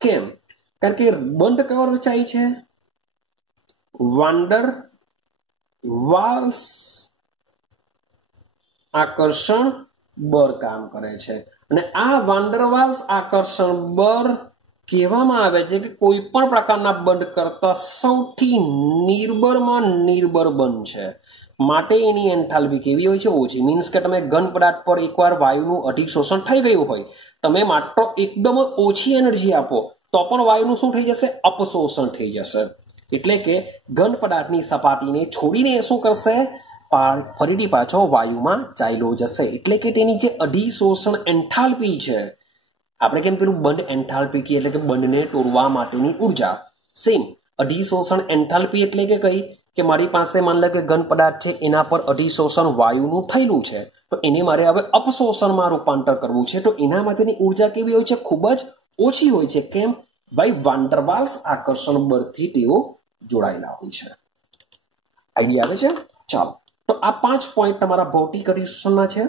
કેમ? કારણ કે બંધ કયો રચાય છે? વાન ડર વાલ્સ આકર્ષણ બળ કામ કરે છે. અને આ વાન ડર વાલ્સ આકર્ષણ બળ કહેવામાં આવે છે કે કોઈ પણ પ્રકારના બંધ કરતા સૌથી નિર્બળમાં નિર્બળ બંધ છે. માટે એની એન્થાલ્પી કેવી હોય છે? ઓછી. મીન્સ કે તમે ઘન પદાર્થ પર એકવાર વાયુનું અધિશોષણ થઈ ગયું હોય, તમે માત્ર એકદમ ઓછી એનર્જી આપો તો પણ વાયુનું શું થઈ જશે? અપશોષણ થઈ જશે. એટલે કે ઘન પદાર્થની સપાટીને છોડીને શું કરશે? ફરીથી પાછો વાયુમાં ચાલ્યો જશે. એટલે કે તેની જે અધિશોષણ એન્થાલ્પી છે, આપણે કેમ પેલું બંધ એન્થાલ્પી કહીએ, એટલે કે બંધને તોડવા માટેની ઉર્જા. સેમ અધિશોષણ એન્થાલ્પી એટલે કે કઈ? કે મારી પાસે માન લો કે ઘન પદાર્થ છે, એના પર અધિશોષણ વાયુનું થયેલું છે, તો એને મારે હવે અપશોષણમાં રૂપાંતર કરવું છે. તો એના માટેની ઉર્જા કેવી હોય છે? ખૂબ જ ઓછી હોય છે. કેમ? ભાઈ વાન ડર વાલ્સ આકર્ષણ બળથી તેઓ જોડાયેલા હોય છે. આઈડિયા આવે છે? ચાલો, તો આ 5 પોઈન્ટ તમારા ભૌતિક અધિશોષણના છે.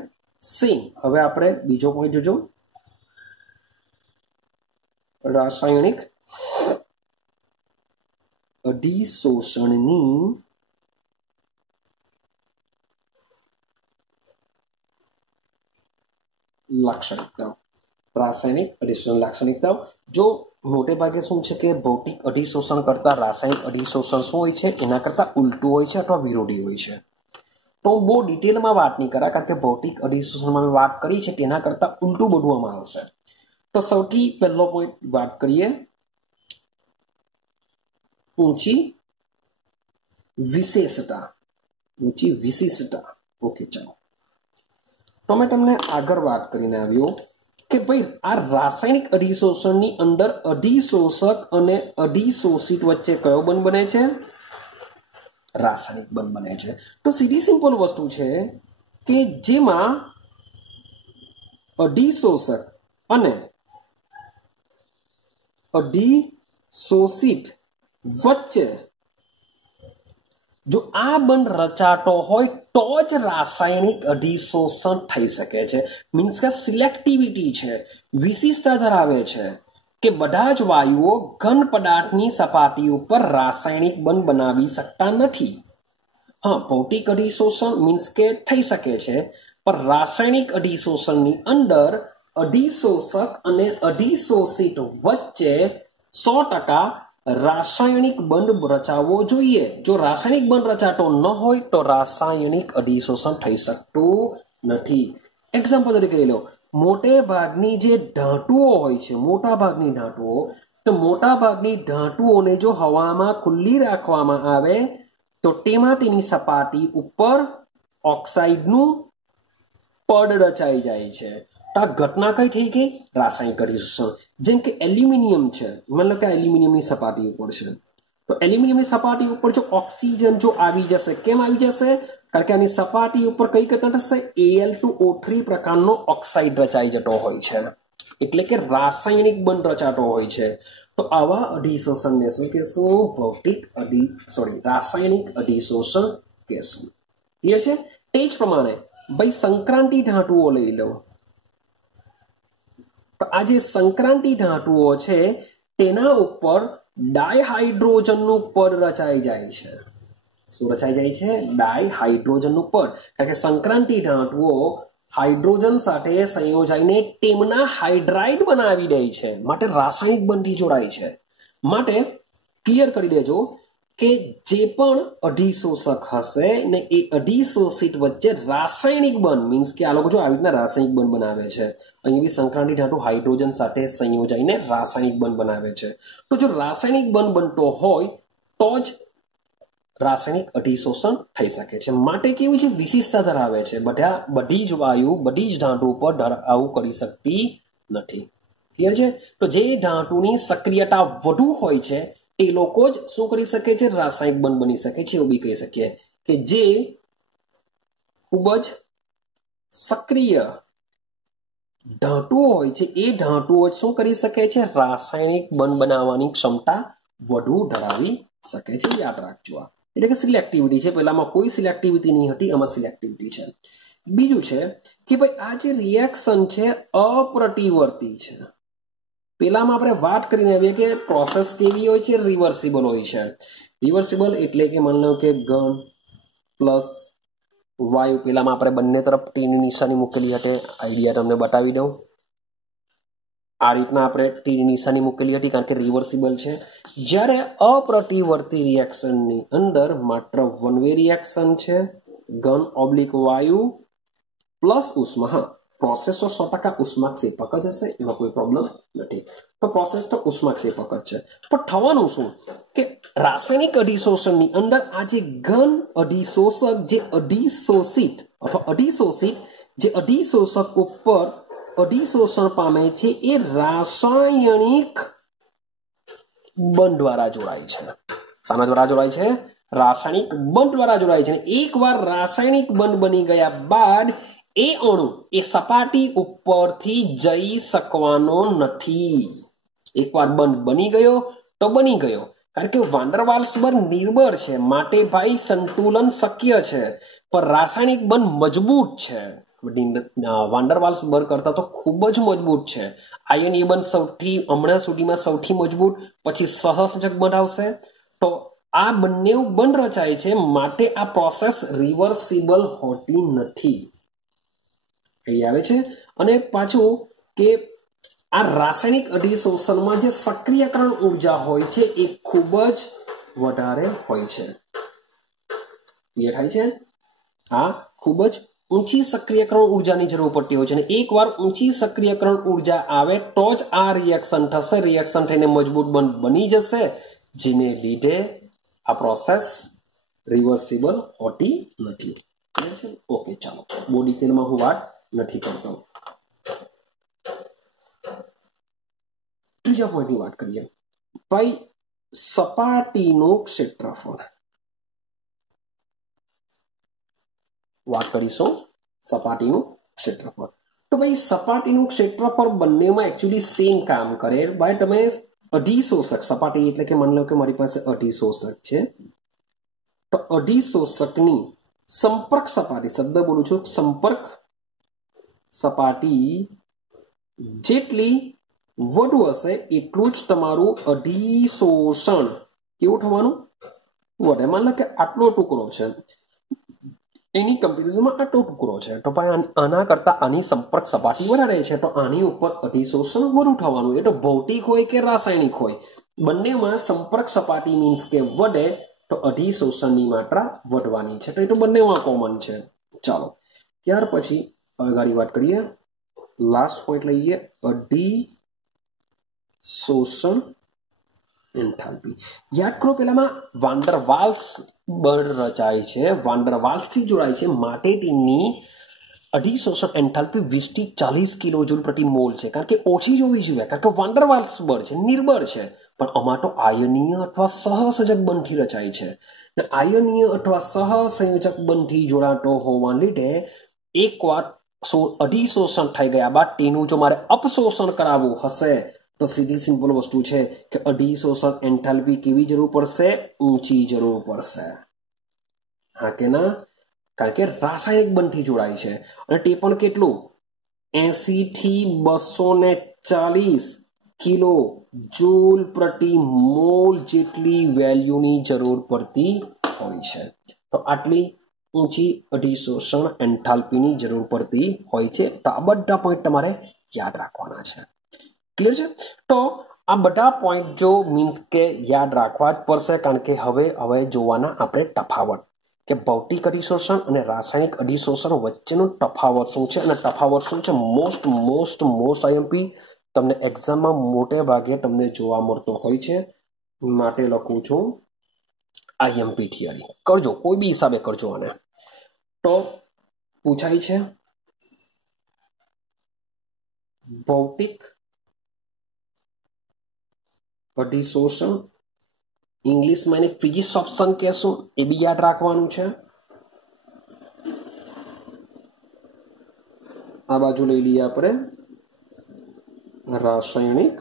સેમ હવે આપણે બીજો પોઈન્ટ જોજો, રાસાયણિક અધિશોષણની લાક્ષણિકતાઓ. રાસાયણિક અધિશોષણ લાક્ષણિકતાઓ જો મોટે ભાગે શું છે કે ભૌતિક અધિશોષણ કરતા રાસાયણિક અધિશોષણ શું હોય છે? એના કરતા ઉલટું હોય છે અથવા વિરોધી હોય છે. તો હું બહુ ડિટેલમાં વાત નહીં કરા, કારણ કે ભૌતિક અધિશોષણમાં મેં વાત કરી છે તેના કરતા ઉલટું બધું આમાં આવશે. તો સૌથી પહેલો પોઈન્ટ વાત કરીએ ઊંચી વિશેષતા. ઊંચી વિશિષ્ટતા. ઓકે, ચાલો. તો મેં તમને આગળ વાત કરીને આવ્યો કે ભાઈ આ રાસાયણિક અધિશોષણની અંદર અધિશોષક અને અધિશોષિત વચ્ચે કયો બંધ બને છે? રાસાયણિક બંધ બને છે. તો સીધી સિમ્પલ વસ્તુ છે કે જેમાં અધિશોષક અને અધિશોષિત વચ્ચે જો આ બંધ રચાતો હોય તો જ રાસાયણિક અધિશોષણ થઈ શકે છે. મીન્સ કે સિલેક્ટિવિટી છે, વિશિષ્ટતા ધરાવે છે કે બધા જ વાયુઓ ઘન પદાર્થની સપાટી ઉપર રાસાયણિક બંધ બનાવી શકતા નથી. હા, ભૌતિક અધિશોષણ મીન્સ કે થઈ શકે છે, પણ રાસાયણિક અધિશોષણની અંદર અધિશોષક અને અધિશોષિત વચ્ચે 100% રાસાયણિક બંધ રચાવવો જોઈએ. જો રાસાયણિક બંધ રચાતો ન હોય તો રાસાયણિક અધિશોષણ થઈ શકતું નથી. એક્ઝામ્પલ તરીકે લઈ લો, મોટે ભાગની જે ધાતુઓ હોય છે, મોટા ભાગની ધાતુઓ, તો મોટા ભાગની ધાતુઓને જો હવામાં ખુલ્લી રાખવામાં આવે તો તેમાં તેની સપાટી ઉપર ઓક્સાઇડનું પડ રચાઈ જાય છે. તો આ ઘટના કઈ થઈ ગઈ? રાસાયણિક અધિશોષણ. જેમ કે એલ્યુમિનિયમ છે, મતલબ કે એલ્યુમિનિયમની સપાટી ઉપર છે, તો એલ્યુમિનિયમની સપાટી ઉપર જો ઓક્સિજન જો આવી જશે, કેમ આવી જશે? કારણ કે આની સપાટી ઉપર કઈ ઘટના થશે? Al2O3 પ્રકારનો ઓક્સાઇડ રચાઈ જતો હોય છે, એટલે કે રાસાયણિક બંધ રચાતો હોય છે. તો આવા અધિશોષણને શું કહેશું? રાસાયણિક અધિશોષણ કહેશું. ક્લિયર છે? તે જ પ્રમાણે ભાઈ સંક્રાંતિ ધાતુઓ લઈ લો. તો આ જે સંક્રાંતિ ધાતુઓ છે તેના ઉપર ડાયહાઇડ્રોજનનું પડ રચાઈ જાય છે. શું રચાઈ જાય છે? ડાયહાઇડ્રોજનનું પડ. કારણ કે સંક્રાંતિ ધાતુઓ હાઇડ્રોજન સાથે સંયોજાઈને તેમના હાઇડ્રાઇડ બનાવી દે છે, માટે રાસાયણિક બંધથી જોડાય છે. માટે ક્લિયર કરી દેજો કે જે પણ અધિશોષક હશે ને એ અધિશોષિત વચ્ચે રાસાયણિક બંધ મીન્સ કે આ લોકો જો આવી રીતના રાસાયણિક બંધ બનાવે છે, અહીં બી સંક્રાંતિ ધાતુ હાઇડ્રોજન સાથે સંયોજાઈને રાસાયણિક બંધ બનાવે છે. તો જો રાસાયણિક બંધ બનતો હોય તો જ રાસાયણિક અધિશોષણ થઈ શકે છે. માટે કેવું છે? વિશિષ્ટતા ધરાવે છે. બધી જ વાયુ બધી જ ધાતુ ઉપર આવું કરી શકતી નથી. ક્લિયર છે? તો જે ધાતુની સક્રિયતા વધુ હોય છે એ લોકો જ શું કરી શકે છે? રાસાયણિક બંધ બની શકે છે. એવું બી કહી શકીએ કે જે ખૂબ જ સક્રિય ધાતુઓ હોય છે એ ધાતુઓ જ શું કરી શકે છે? રાસાયણિક બંધ બનાવવાની ક્ષમતા વધુ ધરાવી શકે છે. યાદ રાખજો. આ એટલે કે સિલેક્ટિવિટી છે. પહેલામાં કોઈ સિલેક્ટિવિટી નહીં હતી, આમાં સિલેક્ટિવિટી છે. બીજું છે કે ભાઈ આ જે રિએક્શન છે અપ્રતિવર્તી છે. પેલામાં આપણે વાત કરીને આવીએ કે પ્રોસેસ કેવી હોય છે? રિવર્સિબલ હોય છે. રિવર્સિબલ એટલે કે માની લો કે ઘન પ્લસ વાયુ, પેલામાં આપણે બંને તરફ ટીની નિશાની મૂકેલી હતી. આઈડિયા તમને બતાવી દઉં. આ રીતના આપણે ટીની નિશાની મૂકેલી હતી કારણ કે રિવર્સિબલ છે. જ્યારે અપ્રતિવર્તી રિએક્શનની અંદર માત્ર વન વે રિએક્શન છે, ઘન ઓબ્લિક વાયુ પ્લસ ઉષ્મા. હા, પ્રોસેસ તો 100% ઉષ્માક્ષેપક જ હશે, એમાં કોઈ પ્રોબ્લેમ નથી. તો પ્રોસેસ તો ઉષ્માક્ષેપક જ છે. પણ થવાનું શું કે રાસાયણિક અધિશોષણની અંદર આ જે ઘન અધિશોષક જે અધિશોષિત અથવા અધિશોષિત જે અધિશોષક ઉપર અધિશોષણ પામે છે એ રાસાયણિક બંધ દ્વારા જોડાય છે. શાના દ્વારા જોડાય છે? રાસાયણિક બંધ દ્વારા જોડાય છે. એકવાર રાસાયણિક બંધ બની ગયા બાદ એ અણુ એ સપાટી ઉપરથી જઈ શકવાનો નથી. એકવાર બંધ બની ગયો તો બની ગયો. કારણ કે વાન ડર વાલ્સ બર નિર્બળ છે, માટે ભાઈ સંતુલન શક્ય છે, પણ રાસાયણિક બંધ મજબૂત છે. વાન ડર વાલ્સ બર કરતા તો ખૂબ જ મજબૂત છે. આયનીય બંધ સૌથી હમણાં સુધીમાં સૌથી મજબૂત, પછી સહસંયોજક બંધ આવશે. તો આ બંને બંધ રચાય છે, માટે આ પ્રોસેસ રિવર્સિબલ હોતી નથી. અહીં આવે છે. અને પાછું કે આ રાસાયણિક અધિશોષણમાં જે સક્રિયકરણ ઉર્જા હોય છે એ ખૂબ જ વધારે હોય છે. ક્લિયર થાય છે? આ ખૂબ જ ઊંચી સક્રિયકરણ ઉર્જાની જરૂર પડતી હોય છે. અને એકવાર ઊંચી સક્રિયકરણ ઉર્જા આવે તો જ આ રિએક્શન થશે. રિએક્શન થઈને મજબૂત બંધ બની જશે, જેને લીધે આ પ્રોસેસ રિવર્સિબલ હોતી નથી. ઓકે, ચાલો બહુ ડિટેલમાં હું વાત નથી કરતો. ત્રીજા પોઈન્ટની વાત કરીએ. ભાઈ સપાટીનું ક્ષેત્રફળ વાત કરીશું. સપાટીનું ક્ષેત્રફળ. તો ભાઈ સપાટીનું ક્ષેત્રફળ બંનેમાં એકચ્યુઅલી સેમ કામ કરે. ભાઈ તમે અધિશોષક સપાટી એટલે કે માની લો કે મારી પાસે અધિશોષક છે, તો અધિશોષકની સંપર્ક સપાટી, શબ્દ બોલું છું, સંપર્ક સપાટી જેટલી વધુ હશે એટલું જ તમારું અધિશોષણ કેવું થવાનું? વધે. માની લો કે આટલો ટુકડો છે, એની કમ્પેરિઝનમાં આટલો ટુકડો છે, તો ભાઈ આના કરતા આની સંપર્ક સપાટી વધારે છે, તો આની ઉપર અધિશોષણ વધુ થવાનું. એ તો ભૌતિક હોય કે રાસાયણિક હોય, બંનેમાં સંપર્ક સપાટી મીન્સ કે વધે તો અધિશોષણની માત્રા વધવાની છે. તો એ તો બંનેમાં કોમન છે. ચાલો ત્યાર પછી આગળ વાત કરીએ. લાસ્ટ પોઈન્ટ લઈએ, અધિશોષણ એન્થાલ્પી. યાદ કરો પેલામાં વાન ડર વાલ્સ બળ રચાય છે, વાન ડર વાલ્સથી જોડાય છે, માટે તેની અઢી શોષણ એન્થાલ્પી 20 થી 40 કિલો જૂલ પ્રતિ મોલ છે, કારણ કે ઓછી જોવી જોઈએ, કારણ કે વાન ડર વાલ્સ બળ છે, નિર્બળ છે. પણ આમાં તો આયનીય અથવા સહસંયોજક બંધથી રચાય છે. આયનીય અથવા સહસંયોજક બંધથી જોડાતો હોવાને લીધે એકવાર અઢી શોષણ થઈ ગયા બાદ તેનું જો મારે અપશોષણ કરાવવું હશે તો સીધી સિમ્પલ વસ્તુ છે કે અઢી શોષણ એન્થાલ્પી કેવી જરૂર પડશે? ઊંચી જરૂર પડશે. હા કે ના? કારણ કે રાસાયણિક બંધથી જોડાય છે અને તે પણ કેટલું? 80 થી 240 કિલો જૂલ પ્રતિ મોલ જેટલી વેલ્યુની જરૂર પડતી હોય છે. તો આટલી ઊંચી અઢી શોષણ એન્થાલ્પીની જરૂર પડતી હોય છે. તો આ બધા પોઈન્ટ તમારે યાદ રાખવાના છે. ક્લિયર છે? તો આ બધા પોઈન્ટ જો મીન્સ કે યાદ રાખવા જ પડશે, કારણ કે હવે જોવાના આપણે તફાવત કે ભૌતિક અધિશોષણ અને રાસાયણિક અધિશોષણ વચ્ચેનો તફાવત શું છે અને તફાવત શું છે. મોસ્ટ આઈએમપી તમને એક્ઝામમાં મોટે ભાગે તમને જોવા મળતો હોય છે, માટે લખું છું આઈએમપી થિયરી. કરજો, કોઈ બી હિસાબે કરજો આને. તો પૂછાય છે ભૌતિક અધિશોષણ, ઇંગ્લિશમાં એની ફિઝિક્સ ઓપ્શન કહેશું, એ બી યાદ રાખવાનું છે. આ બાજુ લઈ લઈએ આપણે રાસાયણિક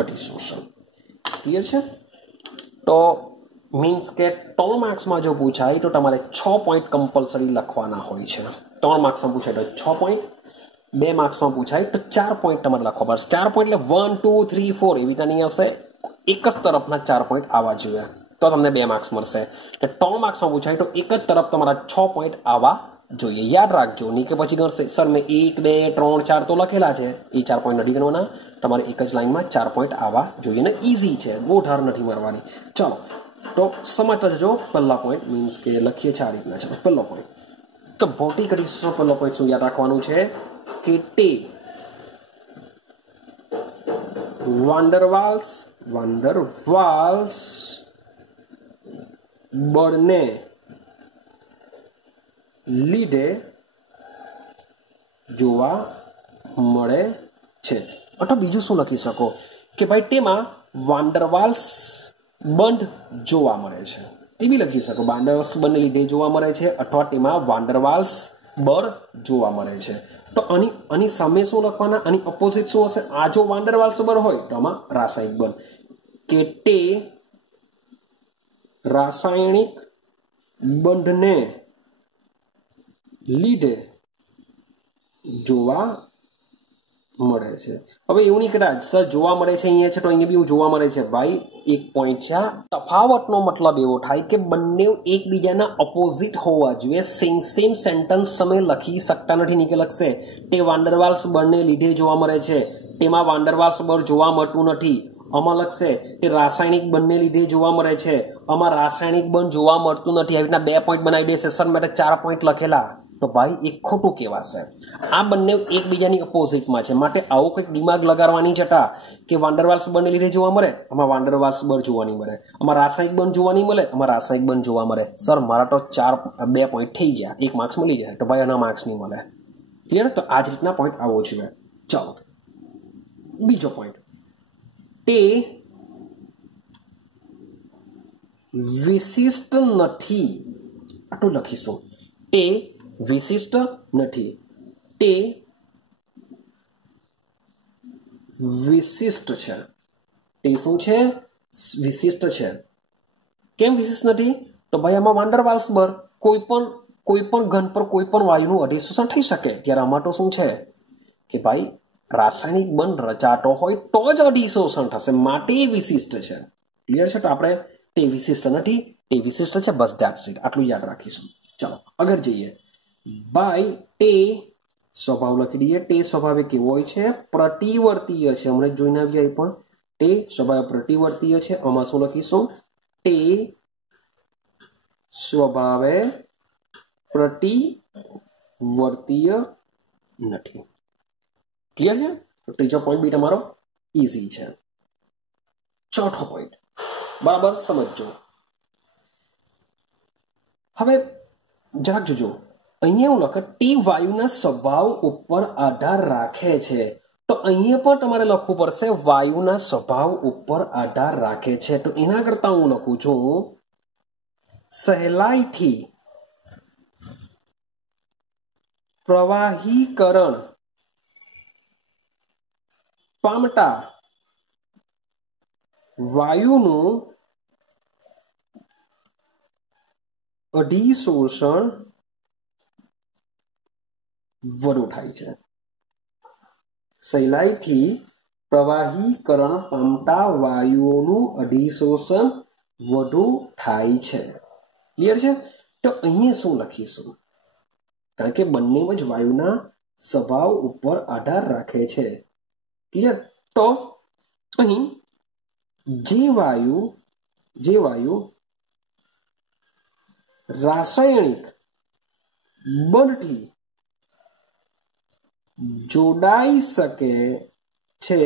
અધિશોષણ. ક્લિયર છે? તો મીન્સ કે 3 માર્ક્સમાં જો પૂછાય તો તમારે 6 પોઈન્ટ કમ્પલસરી લખવાના હોય છે. 3 માર્ક્સમાં પૂછાય તો 6 પોઈન્ટ, 2 માર્ક્સમાં પૂછાય તો 4 પોઈન્ટ તમારે લખવા પડશે. 4 પોઈન્ટ એટલે 1 2 3 4 એવી રીતે નહીં હશે, એક જ તરફના 4 પોઈન્ટ આવવા જોઈએ તો તમને 2 માર્ક્સ મળશે. એટલે 3 માર્ક્સમાં પૂછાય તો એક જ તરફ તમારા 6 પોઈન્ટ આવવા જોઈએ. યાદ રાખજો, નહીં કે પછી ગણશે સર મેં 1 2 3 4 તો લખેલા છે, એ 4 પોઈન્ટ નથી ગણવાના. તમારે એક જ લાઈનમાં 4 પોઈન્ટ આવવા જોઈએ ને ઇઝી છે, ગોઠાર નથી મારવાની. ચલો તો સમજતા જજો. પહેલા પોઈન્ટ મીન્સ કે લખીએ છે આ રીતના છે. પહેલો પોઈન્ટ તો ભૌતિક અધિશોષણ. પહેલો પોઈન્ટ શું યાદ રાખવાનું છે કે તે વાન ડર વાલ્સ બળને લીધે જોવા મળે છે. અથવા બીજું શું લખી શકો કે ભાઈ તેમાં વાન ડર વાલ્સ બંધ જોવા મળે છે, તે બી લખી શકો. વાન ડર વાલ્સ બંધને લીધે જોવા મળે છે અથવા તેમાં વાન ડર વાલ્સ બળ જોવા મળે છે. તો આની સામે શું લખવાના? આની ઓપોઝિટ શું હશે? આ જો વાન ડર વાલ્સ બળ હોય તો આમાં રાસાયણિક બળ, કે તે રાસાયણિક બંધને લીધે જોવા મળે છે. હવે એવું નહીં કદાચ સર જોવા મળે છે અહીંયા છે તો અહીંયા બી એવું જોવા મળે છે. ભાઈ એક પોઈન્ટ છે, તફાવતનો મતલબ એવો થાય કે બંને એકબીજાના ઓપોઝિટ હોવા જોઈએ. સેમ સેન્ટેન્સ તમે લખી શકતા નથી. નહીં કે લખશે તે વાન ડર વાલ્સ બળને લીધે જોવા મળે છે, તેમાં વાન ડર વાલ્સ બળ જોવા મળતું નથી. આમાં લખશે તે રાસાયણિક બંને લીધે જોવા મળે છે, આમાં રાસાયણિક બંધ જોવા મળતું નથી. આવી રીતના 2 પોઈન્ટ બનાવી દેશે. સર મેં 4 પોઈન્ટ લખેલા, તો ભાઈ એક ખોટું કહેવાશે. આ બંને એકબીજાની ઓપોઝિટમાં છે, માટે આવું કંઈક દિમાગ લગાડવાની જતા કે વાન ડર વાલ્સ બળને લીધે જોવા મળે, આમાં વાન ડર વાલ્સ બળ જોવા નહીં મળે, આમાં રાસાયણિક બંધ જોવા નહીં મળે, આમાં રાસાયણિક બંધ જોવા મળે. સર મારા તો 2 પોઈન્ટ થઈ ગયા, 1 માર્ક્સ મળી જાય, તો ભાઈ આના માર્ક્સ નહીં મળે. ક્લિયર? તો આ જ રીતના પોઈન્ટ આવો જોઈએ. ચાલો બીજો પોઈન્ટ, તે વિશિષ્ટ નથી. આટલું લખીશું, તે વિશિષ્ટ નથી, તે વિશિષ્ટ છે. તે શું છે? વિશિષ્ટ છે. કેમ વિશિષ્ટ નથી? તો ભાઈ આમાં વાન ડર વાલ્સ બળ, કોઈ પણ ઘન પર કોઈ પણ વાયુનું અધિશોષણ થઈ શકે. ત્યારે આમાં તો શું છે કે ભાઈ રાસાયણિક બંધ રચાતો હોય તો જ અધિશોષણ થશે, માટે વિશિષ્ટ છે. ક્લિયર છે? તો આપણે તે વિશિષ્ટ નથી, તે વિશિષ્ટ છે. બસ ધ્યાન, આટલું યાદ રાખીશું. ચાલો આગળ જઈએ. ભાઈ તે સ્વભાવ લખી દઈએ. તે સ્વભાવે કેવો હોય છે? પ્રતિવર્તીય છે. હમણાં જોઈને આવીએ પણ તે સ્વભાવે પ્રતિવર્તીય છે. આમાં શું લખીશું? તે સ્વભાવે પ્રતિવર્તીય નથી. ક્લિયર છે? તો ત્રીજો પોઈન્ટ બી તમારો ઈઝી છે. ચોથો પોઈન્ટ બરાબર સમજો. હવે જરાક જોજો, અહીંયા એવું લખે તે વાયુના સ્વભાવ ઉપર આધાર રાખે છે, તો અહીંયા પણ તમારે લખવું પડશે વાયુના સ્વભાવ ઉપર આધાર રાખે છે. તો એના કરતા હું લખું છું સહેલાઈથી પ્રવાહીકરણ પામતા વાયુનું અધિશોષણ વધુ થાય છે. સહેલાઈથી પ્રવાહીકરણ પામતા વાયુઓનું અધિશોષણ વધુ થાય છે. ક્લિયર છે? તો અહીંયા શું લખીશું? કારણ કે બંને જ વાયુના સ્વભાવ ઉપર આધાર રાખે છે. ક્લિયર? તો અહીં જે વાયુ રાસાયણિક બંધથી જોડાઈ શકે છે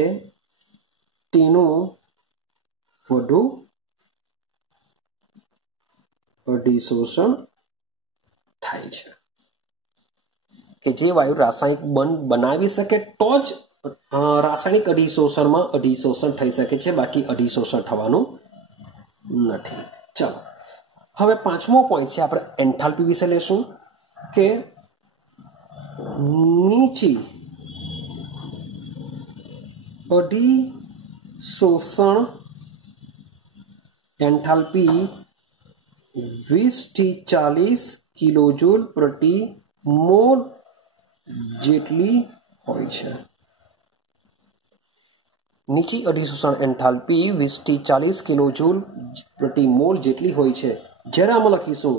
તેનું વધુ અધિશોષણ થાય છે. કે જે વાયુ રાસાયણિક બંધ બનાવી શકે તો જ રાસાયણિક અધિશોષણ થઈ શકે છે, બાકી અધિશોષણ થવાનું નથી. ચાલો, હવે પાંચમો પોઈન્ટ છે, આપણે એન્થાલ્પી વિશે લેશું કે નીચી અધિશોષણ એન્થાલ્પી 20 થી 40 કિલોજૂલ પ્રતિ મોલ જેટલી હોય છે. નીચી અધિશોષણ એન્થાલ્પી 20 થી 40 કિલોજૂલ પ્રતિ મોલ જેટલી હોય છે. જ્યારે આમાં લખીશું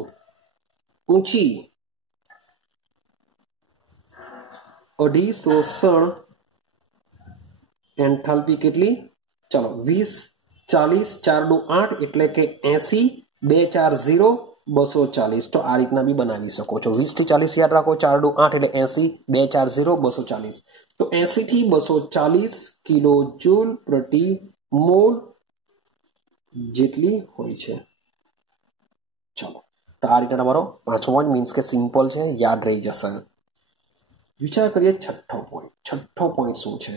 ઊંચી અધિશોષણ એન્થાલ્પી કેટલી? ચાલો 20 40 4 દુ 8 એટલે કે 80 2 4 0 240. તો આ રીતના બી બનાવી શકો છો. 20 થી 40 યાદ રાખો, 4 દુ 8 એટલે 80 2 4 0 240. તો 80 થી 240 કિલો જૂલ પ્રતિ મોલ જેટલી હોય છે. ચલો, તો આ રીતે તમારો પાંચમો પોઈન્ટ મીન્સ કે સિમ્પલ છે, યાદ રહી જશે. વિચાર કરીએ છઠ્ઠો પોઈન્ટ. છઠ્ઠો પોઈન્ટ શું છે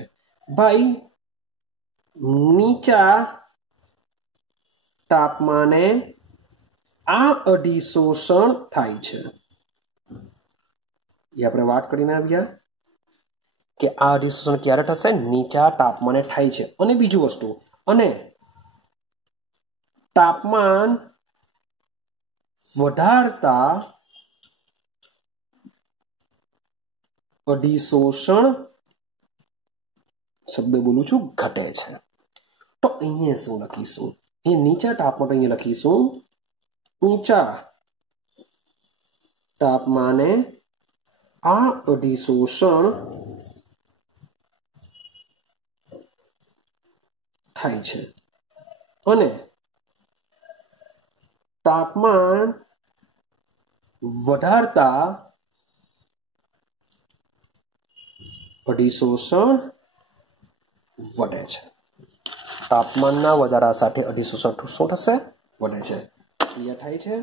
ભાઈ? નીચા તાપમાને આ અધિશોષણ થાય છે. એ આપણે વાત કરીને આવ્યા કે આ અધિશોષણ ક્યારે થશે? નીચા તાપમાને થાય છે. અને બીજું વસ્તુ, અને તાપમાન વધારતા અધિશોષણ શબ્દ બોલું છું ઘટે છે. તો અહીંયા શું લખીશું? એ નીચા તાપમાન અહીંયા લખીશું ઊંચા તાપમાને આ અધિશોષણ થાય છે અને તાપમાન વધારતા અધિશોષણ વધે છે. તાપમાનના વધારા સાથે અધિશોષણ શું થશે? વધે છે. ક્લિયર થાય છે?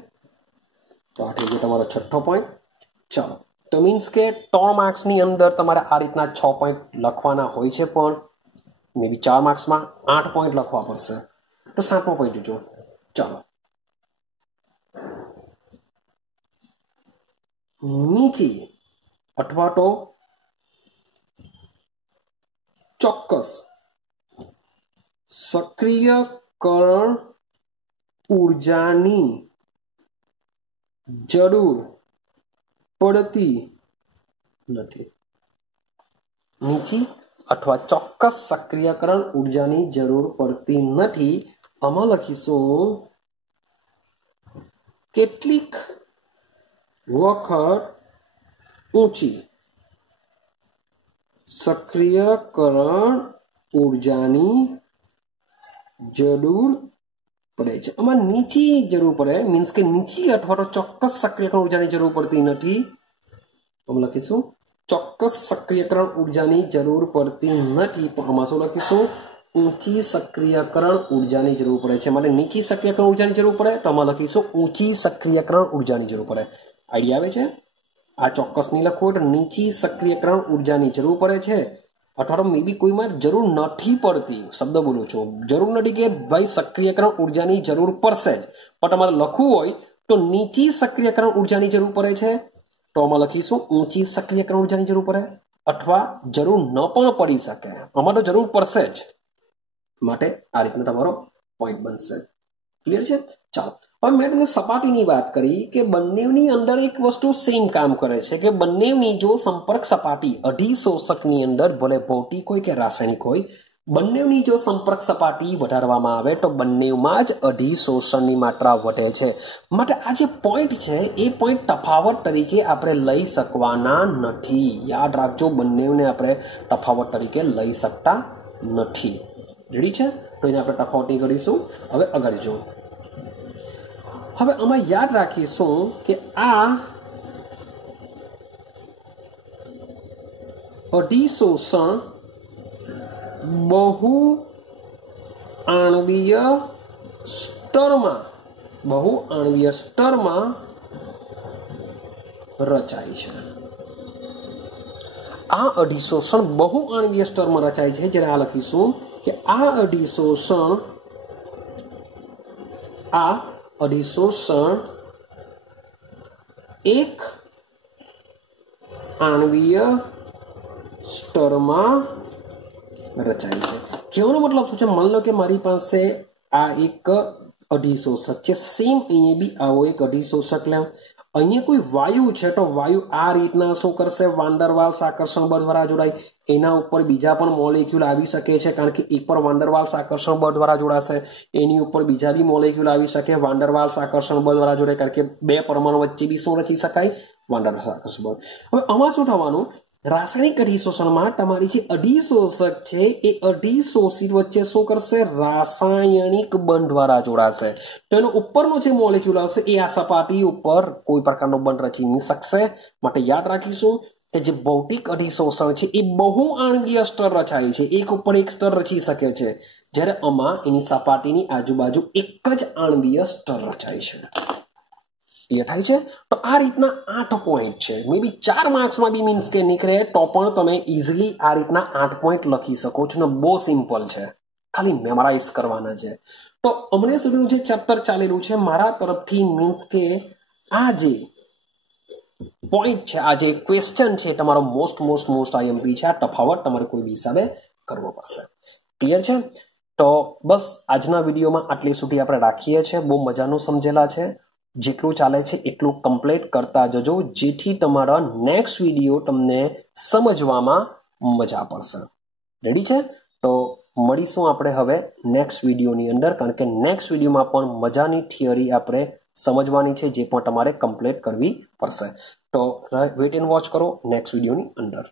તો આ થઈ ગયો તમારો છઠ્ઠો પોઈન્ટ. ચાલો, તો મીન્સ કે 3 માર્ક્સની અંદર તમારે આ રીતના 6 પોઈન્ટ લખવાના હોય છે, પણ મે બી 4 માર્ક્સમાં 8 પોઈન્ટ લખવા પડશે. તો 7મો પોઈન્ટ જો. ચાલો, નીચી અથવા તો ચોક્કસ સક્રિયકરણ ઊર્જાની જરૂર પડતી નથી. નીચી અથવા ચોક્કસ સક્રિયકરણ ઊર્જાની જરૂર પડતી નથી. આમાં લખીશું કેટલીક વખત ઊંચી સક્રિયકરણ ઊર્જાની જરૂર પડે છે. આમાં નીચી જરૂર પડે મીન્સ કે નીચી અથવા તો ચોક્કસ સક્રિયકરણ ઊર્જાની જરૂર પડતી નથી. આમાં લખીશું ચોક્કસ સક્રિયકરણ ઊર્જાની જરૂર પડતી નથી, પણ આમાં શું લખીશું? ઊંચી સક્રિયકરણ ઊર્જાની જરૂર પડે છે. માટે નીચી સક્રિયકરણ ઊર્જાની જરૂર પડે તો આમાં લખીશું ઊંચી સક્રિયકરણ ઊર્જાની જરૂર પડે. આઈડિયા આવે છે? આ ચોક્કસ નહીં લખવું એટલે નીચી સક્રિયકરણ ઉર્જાની જરૂર પડે છે અથવા તો મે બી કોઈમાં જરૂર નથી પડતી. શબ્દ બોલું છું, જરૂર નથી કે ભાઈ સક્રિયકરણ ઉર્જાની જરૂર પડશે જ, પણ તમારે લખવું હોય તો નીચી સક્રિયકરણ ઉર્જાની જરૂર પડે છે તો આમાં લખીશું ઊંચી સક્રિયકરણ ઉર્જાની જરૂર પડે, અથવા જરૂર ન પણ પડી શકે, આમાં તો જરૂર પડશે જ. માટે આ રીતનો તમારો પોઈન્ટ બનશે. ક્લિયર છે? ચાલો, હવે મેં તમને સપાટીની વાત કરી કે બંનેની અંદર એક વસ્તુ સેમ કામ કરે છે કે બંનેની જો સંપર્ક સપાટી અધિશોષકની અંદર ભલે ભૌતિક હોય કે રાસાયણિક હોય, બંનેની જો સંપર્ક સપાટી વધારવામાં આવે તો બંનેમાં જ અધિશોષણની માત્રા વધે છે. માટે આ જે પોઈન્ટ છે એ પોઈન્ટ તફાવત તરીકે આપણે લઈ શકવાના નથી. યાદ રાખજો, બંનેને આપણે તફાવત તરીકે લઈ શકતા નથી. રેડી છે? તો એને આપણે તફાવતની કરીશું. હવે આગળ જો, હવે આમાં યાદ રાખીશું કે આ અધિશોષણ બહુ આણ્વીય સ્તરમાં રચાય છે. આ અધિશોષણ બહુ આણ્વીય સ્તરમાં રચાય છે. જ્યારે આ લખીશું કે આ અધિશોષણ એક આણ્વીય સ્તરમાં રચાય છે. કહેવાનો મતલબ શું છે? માની લો કે મારી પાસે આ એક અધિશોષક છે, સેમ અહીંયા બી આવો એક અધિશોષક લે. અહીંયા કોઈ વાયુ છે તો વાયુ આ રીતના શું કરશે? વાન ડર વાલ્સ આકર્ષણ બળ દ્વારા જોડાય. એના ઉપર બીજા પણ મોલેક્યુલ આવી શકે છે, કારણ કે એક પર વાન ડર વાલ્સ આકર્ષણ બળ દ્વારા જોડાશે, એની ઉપર બીજા બી મોલેક્યુલ આવી શકે વાન ડર વાલ્સ આકર્ષણ બળ દ્વારા જોડાય, કારણ કે બે પરમાણુ વચ્ચે બી શું રચી શકાય? વાન ડર વાલ્સ આકર્ષણ બળ. હવે આમાં શું થવાનું? રાસાયણિક અધિશોષણમાં તમારી જે અધિશોષક છે એ અધિશોષિત વચ્ચે શું કરશે? રાસાયણિક બંધ દ્વારા જોડાશે. તો એનો ઉપરનો જે મોલેક્યુલ આવશે એ આ સપાટી ઉપર કોઈ પ્રકારનો બંધ રચી નહીં શકશે. માટે યાદ રાખીશું કે જે ભૌતિક અધિશોષણ છે એ બહુ આણ્વીય સ્તર રચાય છે, એક ઉપર એક સ્તર રચી શકે છે, જ્યારે આમાં એની સપાટીની આજુબાજુ એક જ આણ્વીય સ્તર રચાય છે. ક્લિયર થાય છે? તો આ રીતના 8 પોઈન્ટ છે. મે બી 4 માર્ક્સમાં બી મીન્સ કે નીકળે તો પણ તમે ઇઝીલી આ રીતના 8 પોઈન્ટ લખી શકો છો ને બહુ સિમ્પલ છે, ખાલી મેમરાઇઝ કરવાના છે. તો અમને સુધીનું જે ચેપ્ટર ચાલેલું છે મારા તરફથી મીન્સ કે આ જે પોઈન્ટ છે, આ જે ક્વેશ્ચન છે તમારો મોસ્ટ આઈએમપી છે. આ તફાવત તમારે કોઈ બી હિસાબે કરવો પડશે. ક્લિયર છે? તો બસ આજના વિડીયોમાં આટલી સુધી આપણે રાખીએ છીએ. બહુ મજાનું સમજેલા છે. જેટલું ચાલે છે એટલું કમ્પ્લીટ કરતા જજો, જેથી તમારા નેક્સ્ટ વિડીયો તમને સમજવામાં મજા પડશે. રેડી છે? તો મળીશું આપણે હવે નેક્સ્ટ વિડીયોની અંદર, કારણ કે નેક્સ્ટ વિડીયોમાં પણ મજાની થિયરી આપણે સમજવાની છે, જે પણ તમારે કમ્પ્લીટ કરવી પડશે. તો વેઇટ એન્ડ વોચ કરો નેક્સ્ટ વિડીયોની અંદર.